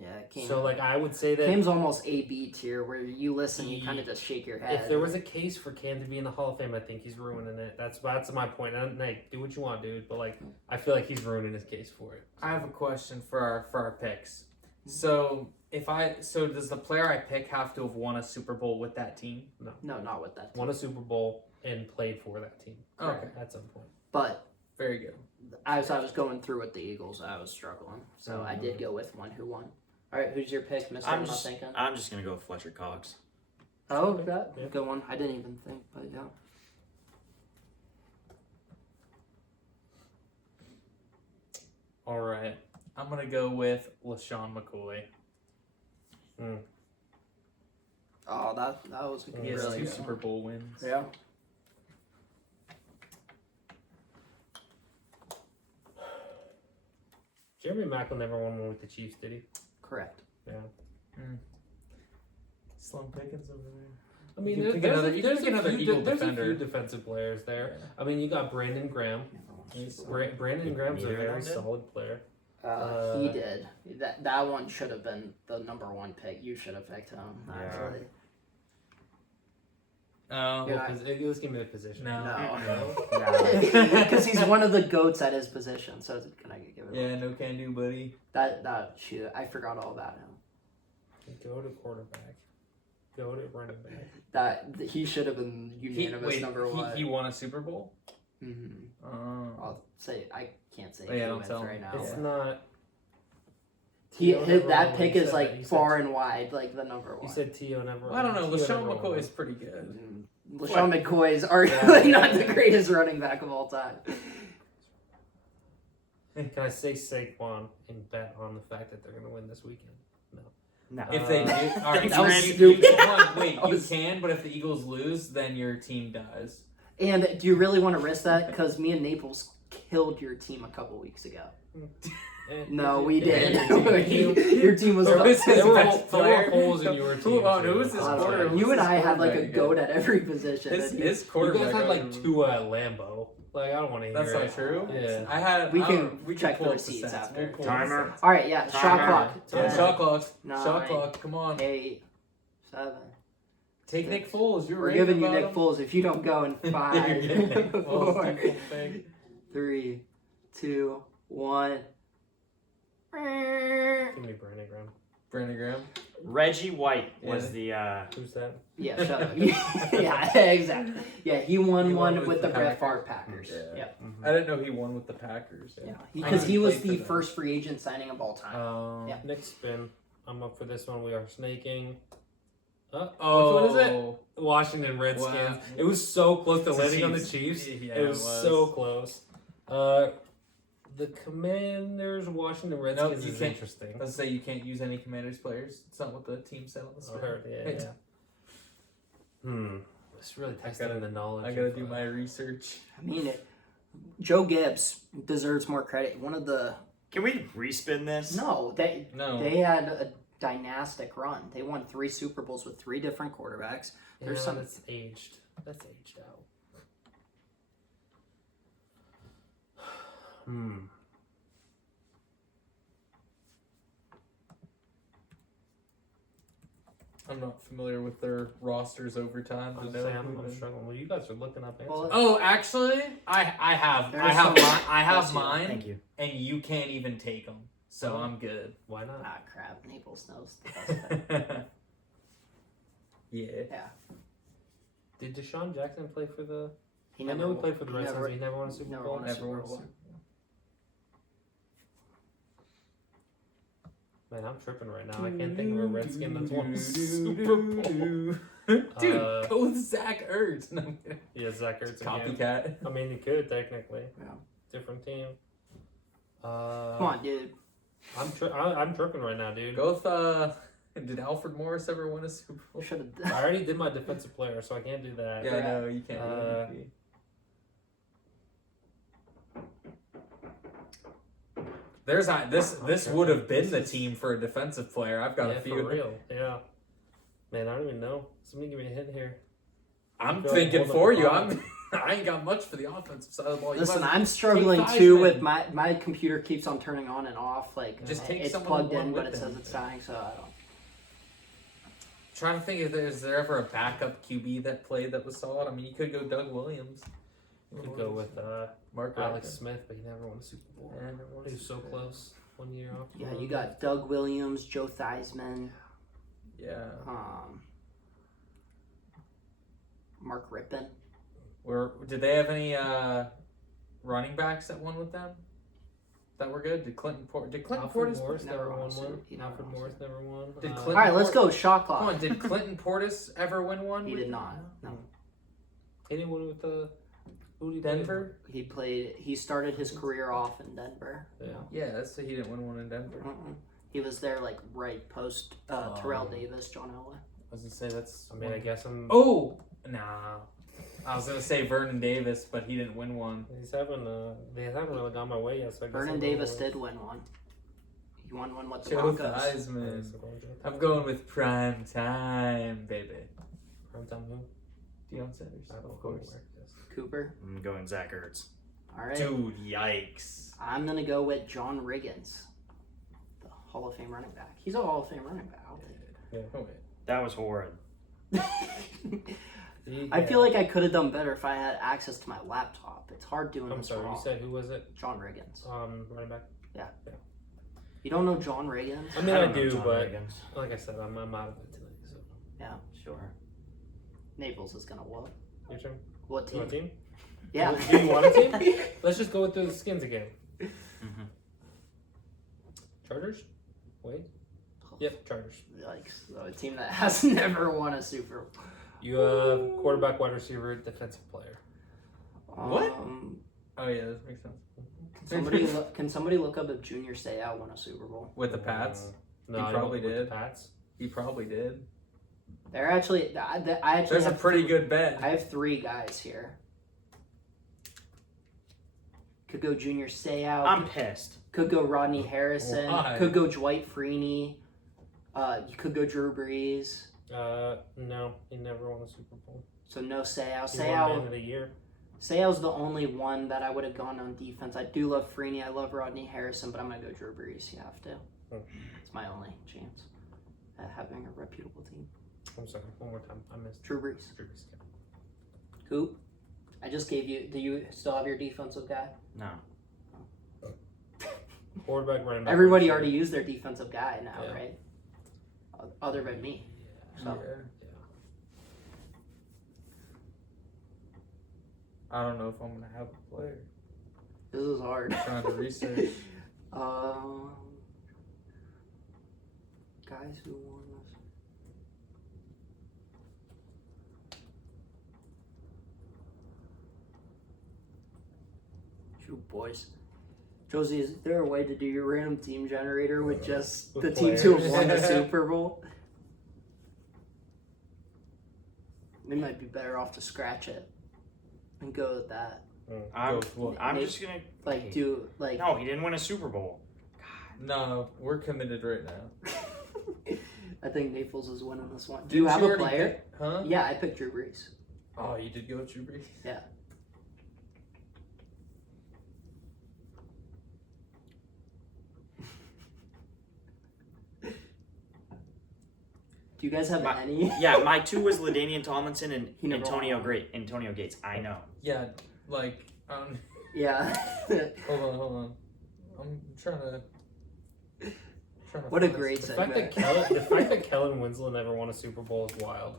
Yeah, Cam. So, like, I would say that Cam's almost A-B tier where you listen, you kind of just shake your head. if there was a case for Cam to be in the Hall of Fame, I think he's ruining it. That's my point. And, like, do what you want, dude. But, like, I feel like he's ruining his case for it. I have a question for our picks. So does the player I pick have to have won a Super Bowl with that team? No, not with that team. Won a Super Bowl and played for that team. Okay, At some point. But very good. as I was going through with the Eagles, I was struggling. So I did go with one who won. All right, who's your pick, Mr. I'm not thinking? I'm just gonna go with Fletcher Cox. Oh, that Yeah. good one. I didn't even think, but yeah. All right, I'm gonna go with LaShawn McCoy. Oh, that was a He has really two good Super one. Bowl wins. Yeah. Jeremy Macklin never won one with the Chiefs, did he? Correct. Yeah. Slim Pickens over there. I mean, You can pick there's another- a- you can there's pick a another few Eagle there's defender. a few defensive players there. I mean, you got Brandon Graham. Brandon Graham's a Neither of very them did? solid player. He did. That one should have been the number one pick. You should have picked him, actually. Oh, Yeah. Let's give me the position. no. No. Because he's one of the goats at his position. So can I give it? Yeah, no can do, buddy. That shoot, I forgot all about him. Go to quarterback. Go to running back. That he should have been unanimous number one. He won a Super Bowl. Mm-hmm. Oh. I'll say I can't say Oh, yeah, who don't wins tell right me. now. It's not. That T.O. pick never is won. like You said far that- and wide, like the number one. You said T.O. never. Well, I don't know. T.O. LaShawn never McCoy won. is pretty good. LaShawn McCoy is arguably not the greatest running back of all time. Can I say Saquon and bet on the fact that they're going to win this weekend? No. If they do, all right, That was you- stupid. hold on, wait, That you was- can, but if the Eagles lose, then your team dies. And do you really want to risk that? Because me and Naples killed your team a couple weeks ago. No, we did. Your team was. There was his There were best player. holes in your team. Who was his Honestly, quarterback? you and I had like a goat at every position. His You quarterback. guys had like was- Tua at Lambeau. Like, I don't want to hear That's not it. true. Yeah. I had. We I can don't- we check can the pull up the receipts stats. after. We'll pull Timer. the stats. All right, yeah. Shot Timer. clock. Yeah, 10, shot clock. Shot 9, clock. Come on. 8, 7. Take Nick Foles. You're We're raving giving you about Nick him. Foles if you don't go in You're 5, getting Nick Foles, 4, do full thing. 3, 2, 1. Give me Brandon Graham. Brandon Graham. Reggie White was Yeah. the. Who's that? Yeah, shut up. Yeah, exactly. Yeah, he won He won one with with the the Brett Packers. Favre Packers. Yeah. Yeah. I didn't know he won with the Packers. Yeah, I because know he was played for the them. first free agent signing of all time. Um, Yeah. Next spin. I'm up for this one. We are snaking. Oh, Which one is it? Washington Redskins. Wow. It was so close to It's the landing on the Chiefs. Chiefs. Yeah, it was so close. The Commanders, Washington Redskins you is can't- interesting. Let's say you can't use any Commanders players. It's not what the team said on the I script. heard, yeah. It's really testing gotta- the knowledge. I gotta of, do my research. I mean, Joe Gibbs deserves more credit. One of the Can we respin this? no, they No. they had a dynastic run. They won 3 Super Bowls with 3 different quarterbacks. There's yeah, some- that's aged. That's aged out. I'm not familiar with their rosters over time. to I'm know saying who I'm been- struggling. Well, you guys are looking up answers. Well, Oh, actually, I have There's I have some- mine. I have Bless you. mine, Thank you. and you can't even take them. So Oh. I'm good. Why not? ah crap, Naples knows the best bet. Yeah. Did Deshaun Jackson play for the? He I never know he won- played for the he Redskins, never- but he never won a Super never Bowl. won a Never Super won a Bowl. Super Bowl. Man, I'm tripping right now. I can't think of a Redskin that's won a Super Bowl. Dude, go with Zach Ertz. No, I'm kidding. Yeah, Zach Ertz again. Copycat. I mean, he could technically. Yeah. Different team. Come on, dude. I'm tripping right now, dude. Go with did Alfred Morris ever win a Super Bowl? Should I have. already did my defensive player, so I can't do that. Yeah, I know you can't. There's this would have been the team for a defensive player. I've got Yeah, a few. for real. Yeah. Man, I don't even know. Somebody give me a hint here. I'm Go ahead, thinking hold up for the you. ball. I ain't got much for the offensive side of the ball. You Listen, might- I'm struggling take too Theismann. with my computer keeps on turning on and off. Like Just take it's someone plugged who won in, but with it says them. it's dying. So I don't. trying to think if is there ever a backup QB that played that was solid. I mean, you could go Doug Williams. You could go with Mark Alex Reich. Smith, but he never won a Super Bowl. Yeah, never won a He was so Super Bowl. close. 1 year off. Yeah, you got Doug Williams, Joe Theismann, Yeah. Mark Rippon. Did they have any running backs that won with them? That were good. Did Clinton Alfred Portis? Morris never never won a won Super- one. he never Alfred won a Morris never won. Did All Clinton- right, let's go. Shot Come clock. on, did Clinton Portis ever win one? He with did them? not. No. He didn't win with the. Who did he play Denver? He started his career off in Denver. for? Yeah. Yeah, that's he didn't win one in Denver. Mm-mm. He was there like right post Terrell Davis, John Elway. I was gonna say that's. I mean, I guess I'm. Oh, nah. I was gonna say Vernon Davis, but he didn't win one. He's having. They haven't really gone my way yet. So I guess Vernon I'm going Davis with- did win one. He won one with the Joe Broncos. Yeah, Theismann. so going with- I'm going with prime time, baby. Primetime who? Deion Sanders, I don't know of course. where it is. Cooper. I'm going Zach Ertz. All right. Dude, yikes. I'm gonna go with John Riggins, the Hall of Fame running back. He's a Hall of Fame running back. I'll Oh, wait. That was horrid. take it. I feel like I could have done better if I had access to my laptop. It's hard doing I'm this sorry. raw. You said who was it? John Riggins. Running back. You don't know John Riggins? I mean, I don't know do, John but Riggins. like I said, I'm out of it tonight. So Yeah, sure. Naples is gonna whoop. your turn. What You want a team? team? Yeah. Do you want a team? Let's just go through the skins again. Mhm. Chargers. Wait. Yep, Chargers. Like so a team that has never won a Super Bowl. You have quarterback, wide receiver, defensive player. What? Um, Oh yeah, that makes sense. can somebody look up if Junior Seau won a Super Bowl? With the Pats, No, He I probably don't with did. The Pats. he probably did. They're actually. I actually. There's a have pretty good bet. I have 3 guys here. Could go Junior Seau. I'm pissed. Could go Rodney Harrison. Why? Could go Dwight Freeney. You could go Drew Brees. No, he never won a Super Bowl. So no Seau. He won Man Seau. of the Year. Seau's the only one that I would have gone on defense. I do love Freeney. I love Rodney Harrison, but I'm gonna go Drew Brees. You have to. Oh. It's my only chance at having a reputable team. I'm sorry. One more time. I missed. Drew Brees. Drew Brees. Who? I just gave you. Do you still have your defensive guy? No. Quarterback, running back. Everybody already used their defensive guy now, Yeah. right? Other than me. So. Yeah. I don't know if I'm gonna have a player. This is hard. Trying to research. Guys who won this. Shoot, boys. Josie, is there a way to do your random team generator with just With the teams who have players? won the Super Bowl? We might be better off to scratch it and go with that. I'm, Well, I'm Nate- just gonna. Like, do, like. No, he didn't win a Super Bowl. No, we're committed right now. I think Naples is winning this one. Do Didn't you have a already player? pick- huh? Yeah, I picked Drew Brees. Oh, you did go with Drew Brees? Yeah. Do you guys have My- any? Yeah, my 2 was LaDainian Tomlinson and He never won. Antonio Gates. I know. Yeah, like, Yeah. hold on. I'm trying to What a find great this. The fact that Kellen Winslow never won a Super Bowl is wild.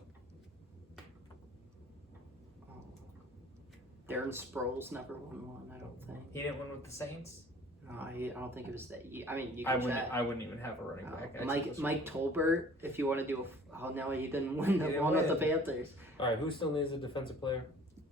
Darren Sproles never won one, I don't think. He didn't win with the Saints. No, I don't think it was that. I mean, you I can wouldn't. check. I wouldn't even have a running back. I Mike suppose. Mike Tolbert, if you want to do a. Oh no, he didn't win the He didn't one with the win. Panthers. All right, who still needs a defensive player?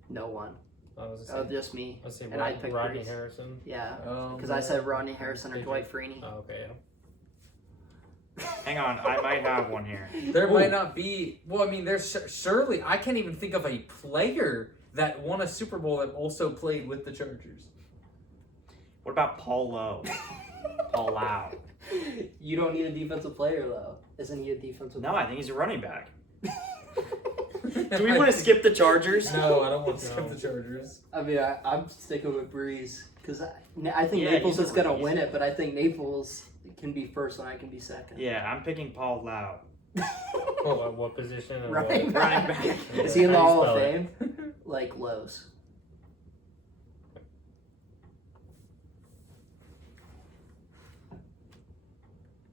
No one. I was Oh, gonna say, just me. I was gonna and say I picked Rodney Brees. Harrison. Yeah, Oh, because I man. said Rodney Harrison or Did you? Dwight Freeney. Oh, okay, yeah. Hang on, I might have one here. There Ooh. might not be. Well, I mean, there's surely. I can't even think of a player that won a Super Bowl that also played with the Chargers. What about Paul Lowe? Paul Lau. You don't need a defensive player though. Isn't he a defensive? No, player? I think he's a running back. Do we want to skip the Chargers? No, I don't want to No. skip the Chargers. I mean, I'm sticking with Breeze because I think Yeah, Naples he's is a gonna Breeze. win it, but I think Naples can be first and I can be second. Yeah, I'm picking Paul Lau. Oh, at what position? And Running what? back. Running back. Is he in the How do you Hall of spell it? Fame? Like Lowe's.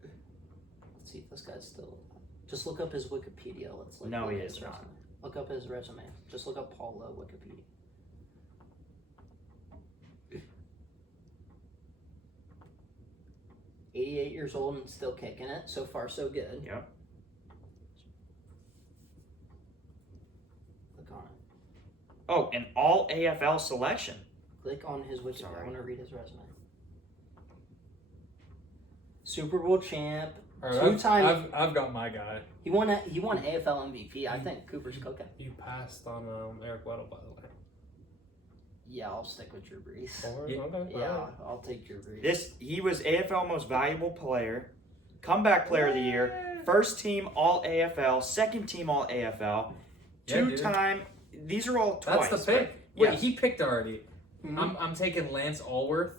Let's see if this guy's still. Just look up his Wikipedia. Let's look. No, look he at is his not. resume. Look up his resume. Just look up Paul Lowe Wikipedia. "88 years old and still kicking it. So far, so good." Yep. Click on it. Oh, an all AFL selection. Click on his Wikipedia. Sorry. I want to read his resume. Super Bowl champ. All right, Two-time- I've got my guy. He won AFL MVP. I think Cooper's cooking. You passed on Eric Weddle, by the way. Yeah, I'll stick with Drew Brees. Or, Yeah. okay, Yeah, alright. I'll take Drew Brees. He was AFL Most Valuable Player, Comeback Player of the Year, First Team All AFL, Second Team All AFL, Yeah, dude. two-time. These are all twice. That's the pick. Wait, Yes. he picked already. Mhm. I'm taking Lance Allworth,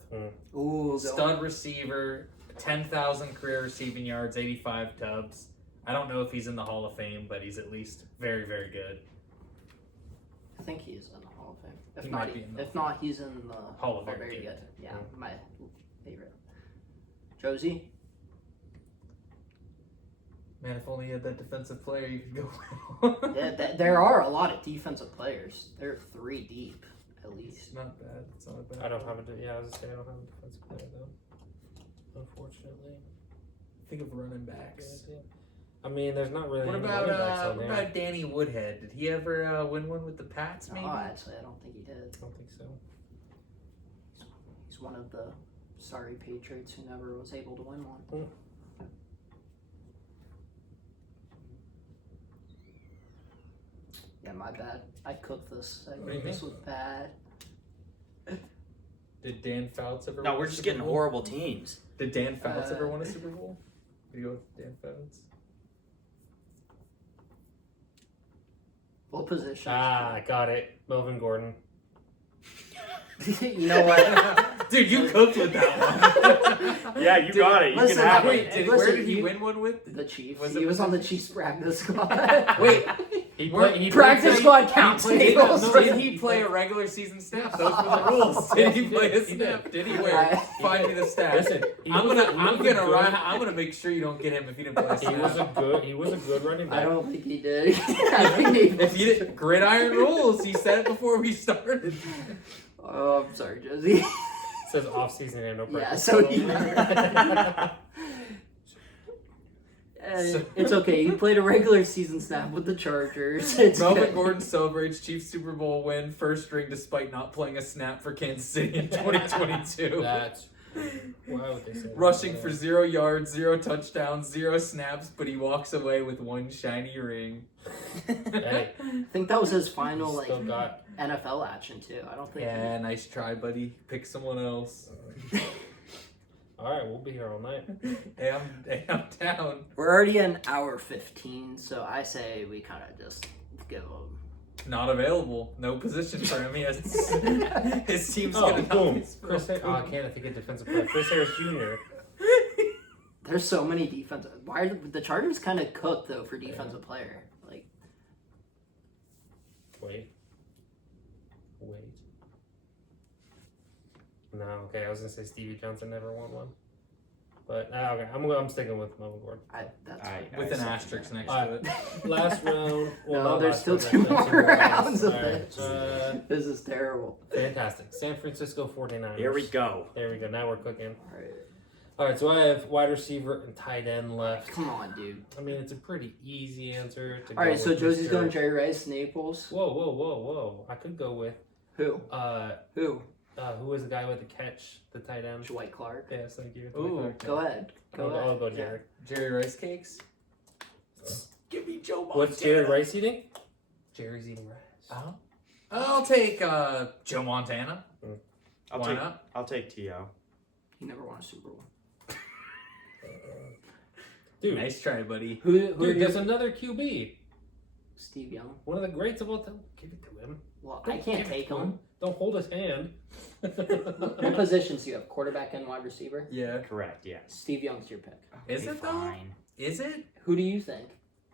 Ooh, stud receiver, 10,000 career receiving yards, 85 tubs. I don't know if he's in the Hall of Fame, but he's at least very, very good. I think he is in the Hall of Fame. If He not, might be in the if not, he's in the Hall of Very Fame. good. Yeah, Mm. my favorite. Josie. Man, if only you had that defensive player, you could go. There are a lot of defensive players. They're 3 deep, at It's least. not bad. It's not bad. I don't have a. Yeah, I was gonna say I don't have a defensive player though. Unfortunately. Think of running backs. Yeah. I mean, there's not really What any about running backs on what there. about Danny Woodhead? Did he ever win one with the Pats? Maybe. No, actually, I don't think he did. I don't think so. He's one of the sorry Patriots who never was able to win one. Mm. Yeah, my bad. I cooked this. What do you This was bad. Did Dan Fouts ever? No, win we're a just Super getting Bowl? horrible teams. Did Dan Fouts ever win a Uh, Super Bowl? Did you go with Dan Fouts? What position? Ah, I got it. Melvin Gordon. You know what? Dude, you cooked with that one. Yeah, you got it. You listen, can have Wait, it. where Listen, did he you- win one with? The Chiefs. Was he it was on the with- Chiefs practice squad. Wait, He We're- played. He practice played- squad counts. Did, Naples. no, did he play a regular season snap? Those were the rules. Did he play a He snap? did. Did he? Where? Find me the stats. Listen, I'm gonna make sure you don't get him if he didn't play a He was a snap. good. He was a good running I back. don't think he did. I think he- If you did gridiron rules, he said it before we started. Oh, I'm sorry, Josie. It says off season and no Yeah, practice. so he. So- It's okay. He played a regular season snap with the Chargers. It's Melvin good. Gordon celebrates Chiefs Super Bowl win, first string despite not playing a snap for Kansas City in 2022. That's why would they say that? Rushing for 0 yards, 0 touchdowns, 0 snaps, but he walks away with 1 shiny ring. Hey, I think that was his final like still got. NFL action too. I don't think. Yeah, nice try, buddy. Pick someone else. All right, we'll be here all night. Hey, I'm down. We're already in hour 15, so I say we kind of just go. Not available. No position for him. He has his team's Oh, gonna not boom! be Chris, filled. oh, I can't think of defensive player. Chris Harris Jr. There's so many defensive. Why are the Chargers kind of cooked though for defensive player? Like Wait. No, okay. I was gonna say Stevie Johnson never won one, but okay. I'm sticking with Melvin Gordon. that's With an asterisk next to Alright. it. Last round. Well, No, not there's last still round, two there's more rounds of Alright, this. This is terrible. fantastic. San Francisco 49ers. Here we go. There we go. Now we're cooking. All right. All right, so I have wide receiver and tight end left. Come on, dude. I mean, it's a pretty easy answer to All go right, so with Josie's Mr. going Jerry Rice, Naples. Whoa. I could go with Who? who was the guy with the catch, the tight end? Dwight Clark. Yes, thank you. Ooh. Go ahead. Go ahead. I'll go Yeah. Jerry. Jerry Rice cakes. Give me Joe Montana. What's Jerry Rice eating? Jerry's eating rice. Oh. I'll take Joe Montana. Why not? I'll take T.O. He never won a Super Bowl. Dude, Nice try, buddy. Who dude, are there's you? another QB. Steve Young. One of the greats of all time. Give it to him. Well, Don't I can't give it take to him. Don't hold his hand. What positions do you have? Quarterback and wide receiver? Yeah. Correct, yes. Steve Young's your pick. Is Okay, it though? fine. Is it? Who do you think?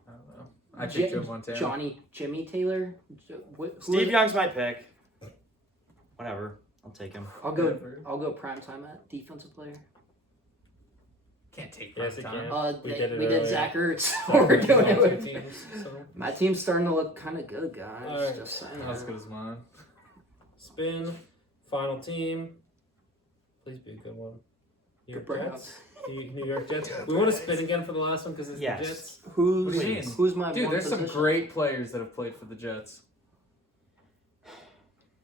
I don't know. I take Joe Montana. Jimmy Taylor? Who Steve are- Young's my pick. Whatever. I'll take him. I'll go Whatever. prime time at defensive player. Can't take Yes, prime it time. can. We We did, did it we did earlier. Zach Ertz. So We're we're doing doing it. two teams, so. My team's starting to look kind of good, guys. Alright. Just saying. Not as good as mine. Spin. Final team. Please be a good one. New The York Browns. Jets. New York Jets. We want to spin again for the last one because it's Yes. the Jets. Who's What do you mean? who's my Dude, one there's some position? great players that have played for the Jets.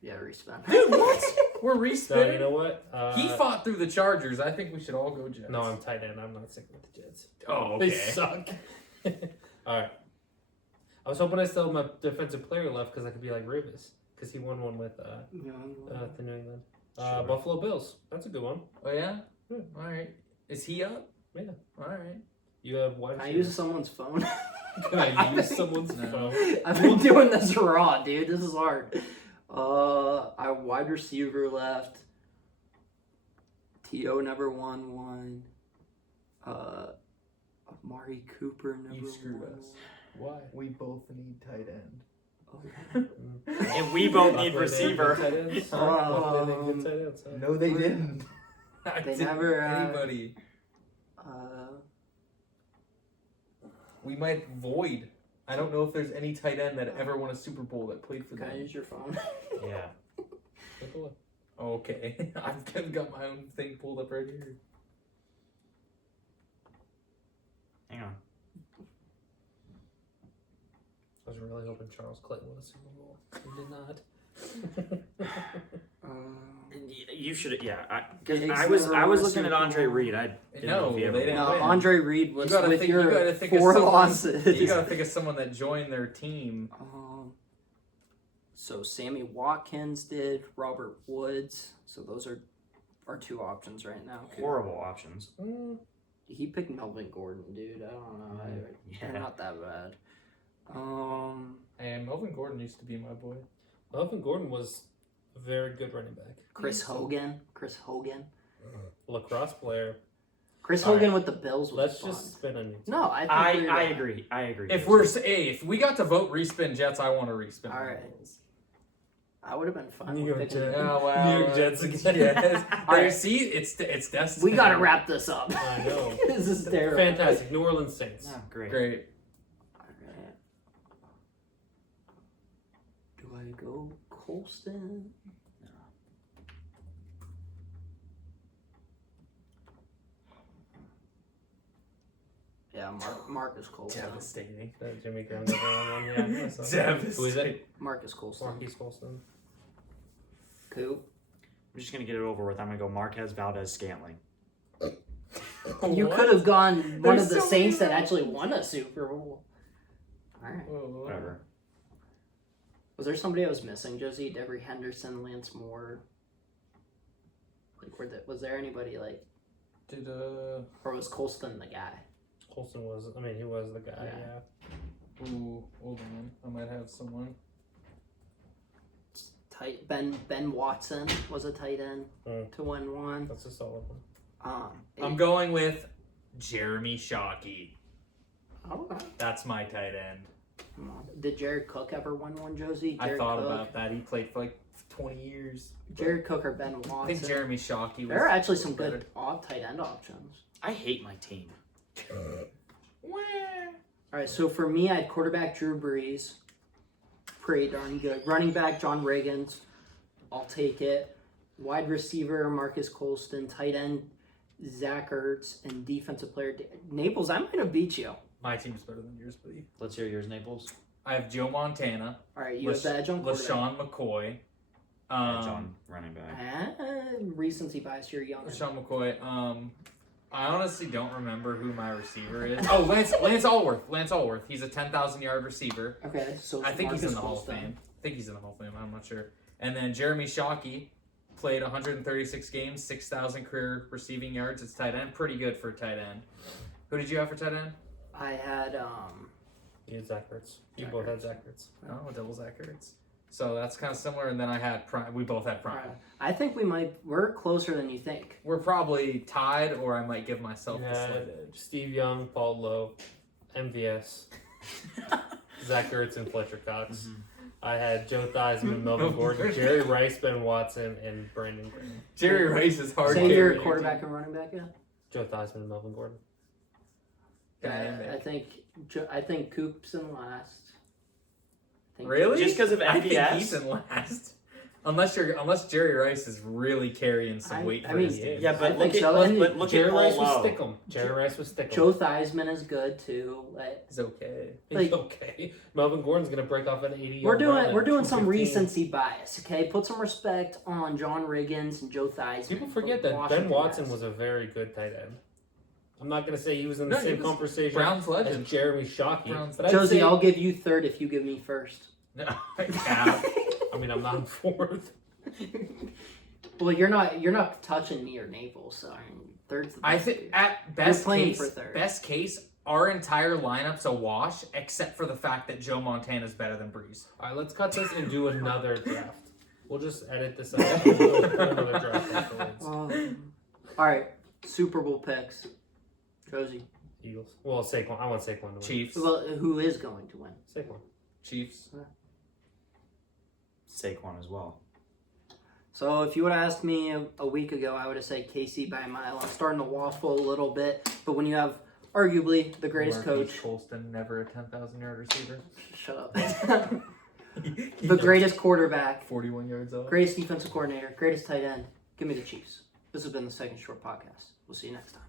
Yeah, respect. Dude, what? We're No, respinning. you know what? He fought through the Chargers. I think we should all go Jets. No, I'm tight end. I'm not sticking with the Jets. Oh, They okay. suck. All right. I was hoping I still had my defensive player left because I could be like Rivas because he won one with the New England. Sure. Buffalo Bills. That's a good one. Oh yeah. Yeah. All right. Is he up? Yeah. All right. You have wide Can I receiver. use someone's phone? Can I use someone's No. phone? I've been doing this raw, dude. This is hard. I have wide receiver left. T.O. never won one. Amari Cooper never You screwed won us. Why? We both need tight end. one. And we both Buffalo need didn't receiver. get tight ends. Um, Buffalo didn't get tight ends, huh? No, they didn't. I They didn't- never, anybody. We might void. I don't know if there's any tight end that ever won a Super Bowl that played for Can I them. use your phone? Yeah. Take a look. Okay, I've got my own thing pulled up right here. Hang on. I was really hoping Charles Clay won a Super Bowl. He did not. You should, yeah. Because Higgs I was never I was won a looking at Super Andre Bowl. Reed. I didn't know No, if he ever they didn't No, win. Andre Reed was You gotta with think- you your gotta think of 4 someone- losses. You gotta think of someone that joined their team. So Sammy Watkins did, Robert Woods. So those are our 2 options right now. horrible options. He picked Melvin Gordon, dude. I don't know. They're Yeah. not that bad. And Melvin Gordon used to be my boy. Melvin Gordon was Very good running back. Chris Hogan. Lacrosse player. Chris All Hogan with the Bills was Let's fun. just spin a new team. No, I think I you're- agree. I agree. If we're if we got to vote respin Jets, I want to respin. All right. I would have been fine. New with York picking- Jets. Oh, wow. New York Jets again. Yes. All There, right. see, it's destiny. We gotta wrap this up. I know. This is terrible. Fantastic. New Orleans Saints. Oh, great. Great. Alright. Do I go Colston? Yeah, Marcus Colston. Devastating. Jimmy Graham never won one. Yeah, I saw that. Devastating. Who is it? Marcus Colston. Marquise Colston. Coop. I'm just gonna get it over with. I'm gonna go Marquez Valdez Scantling. You What? could have gone one There's of the so Saints many that actually won a Super Bowl. Alright. Oh, Whatever. Was there somebody I was missing? Josie, Devery Henderson, Lance Moore. Like, was there anybody like, Did or was Colston the guy? Colston was, I mean, he was the guy, Yeah. yeah. ooh, hold on, I might have someone. Tight Ben Watson was a tight end Mm. to win one. That's a solid one. I'm going with Jeremy Shockey. Okay. That's my tight end. Did Jared Cook ever win one, Josie? I Jared thought Cook, about that. He played for like 20 years. Jared Cook or Ben I Watson. think Jeremy Shockey was. There are actually some better. good tight end options. I hate my team. All right, so for me, I had quarterback Drew Brees. Pretty darn good. Running back John Riggins. I'll take it. Wide receiver Marcus Colston. Tight end Zach Ertz. And defensive player Naples. I might have beat you. My team's better than yours, buddy. Let's hear yours, Naples. I have Joe Montana, All right, you have the edge on quarterback. LaShawn McCoy. John running back. Recency bias. You're young. LaShawn McCoy. I honestly don't remember who my receiver is. Oh, Lance Allworth. Lance Allworth. He's a 10,000-yard receiver. Okay, so I think he's in Marcus the Hall of Colston. Fame. I think he's in the Hall of Fame. I'm not sure. And then Jeremy Shockey played 136 games, 6,000 career receiving yards. It's tight end. Pretty good for tight end. Who did you have for tight end? I had You had Zach Ertz. You Zach both had Ertz. Zach Ertz. Oh, double Zach Ertz. So that's kind of similar. And then I had Prime. We both had Prime. I think we're closer than you think. We're probably tied, or I might give myself Yeah. a slight edge. Steve Young, Paul Lowe, MVS, Zach Ertz, and Fletcher Cox. Mhm. I had Joe Theismann, Melvin Gordon, Jerry Rice, Ben Watson, and Brandon Graham. Jerry Rice is hard. Say to your carry. quarterback and running back, yeah? Joe Theismann and Melvin Gordon. I think Coop's in last. Really? Just 'cause of I think MVS? he's in last. Unless Jerry Rice is really carrying some weight I for mean, his team. Yeah, I but think look at so, let's- and but look Jerry at Rice Paul was Lowe. Stickum. Jerry Rice was Stickum. Joe Theismann is good too. Like He's okay. He's like- okay. Melvin Gordon's gonna break off an 80. we're doing some recency bias. Okay, put some respect on John Riggins and Joe Theismann. People forget that Washington Ben Watson guys. was a very good tight end. I'm not gonna say he was in the No, he same was conversation Browns as legend. Jeremy Shockey. Browns But I'd Josie, say, I'll give you third if you give me first. No, yeah. I mean, I'm not in fourth. Well, you're not touching me or Naples, so I mean, third's the I best, think dude. at best playing case, for third. best case, our entire lineup's a wash, except for the fact that Joe Montana's better than Breeze. All right, let's cut this and do another draft. We'll just edit this out. We'll do another draft afterwards. All right, Super Bowl picks. Josie, Eagles. Well, Saquon. I want Saquon to win. Chiefs. well, who is going to win? Saquon. Chiefs. Saquon as well. So if you would have asked me a week ago, I would have said KC by a mile. I'm starting to waffle a little bit, but when you have arguably the greatest Marquise coach, Colston, never a 10,000-yard receiver. shut up, the greatest quarterback, 41 yards off. greatest defensive coordinator, greatest tight end, give me the Chiefs. This has been the Second Short Podcast. We'll see you next time.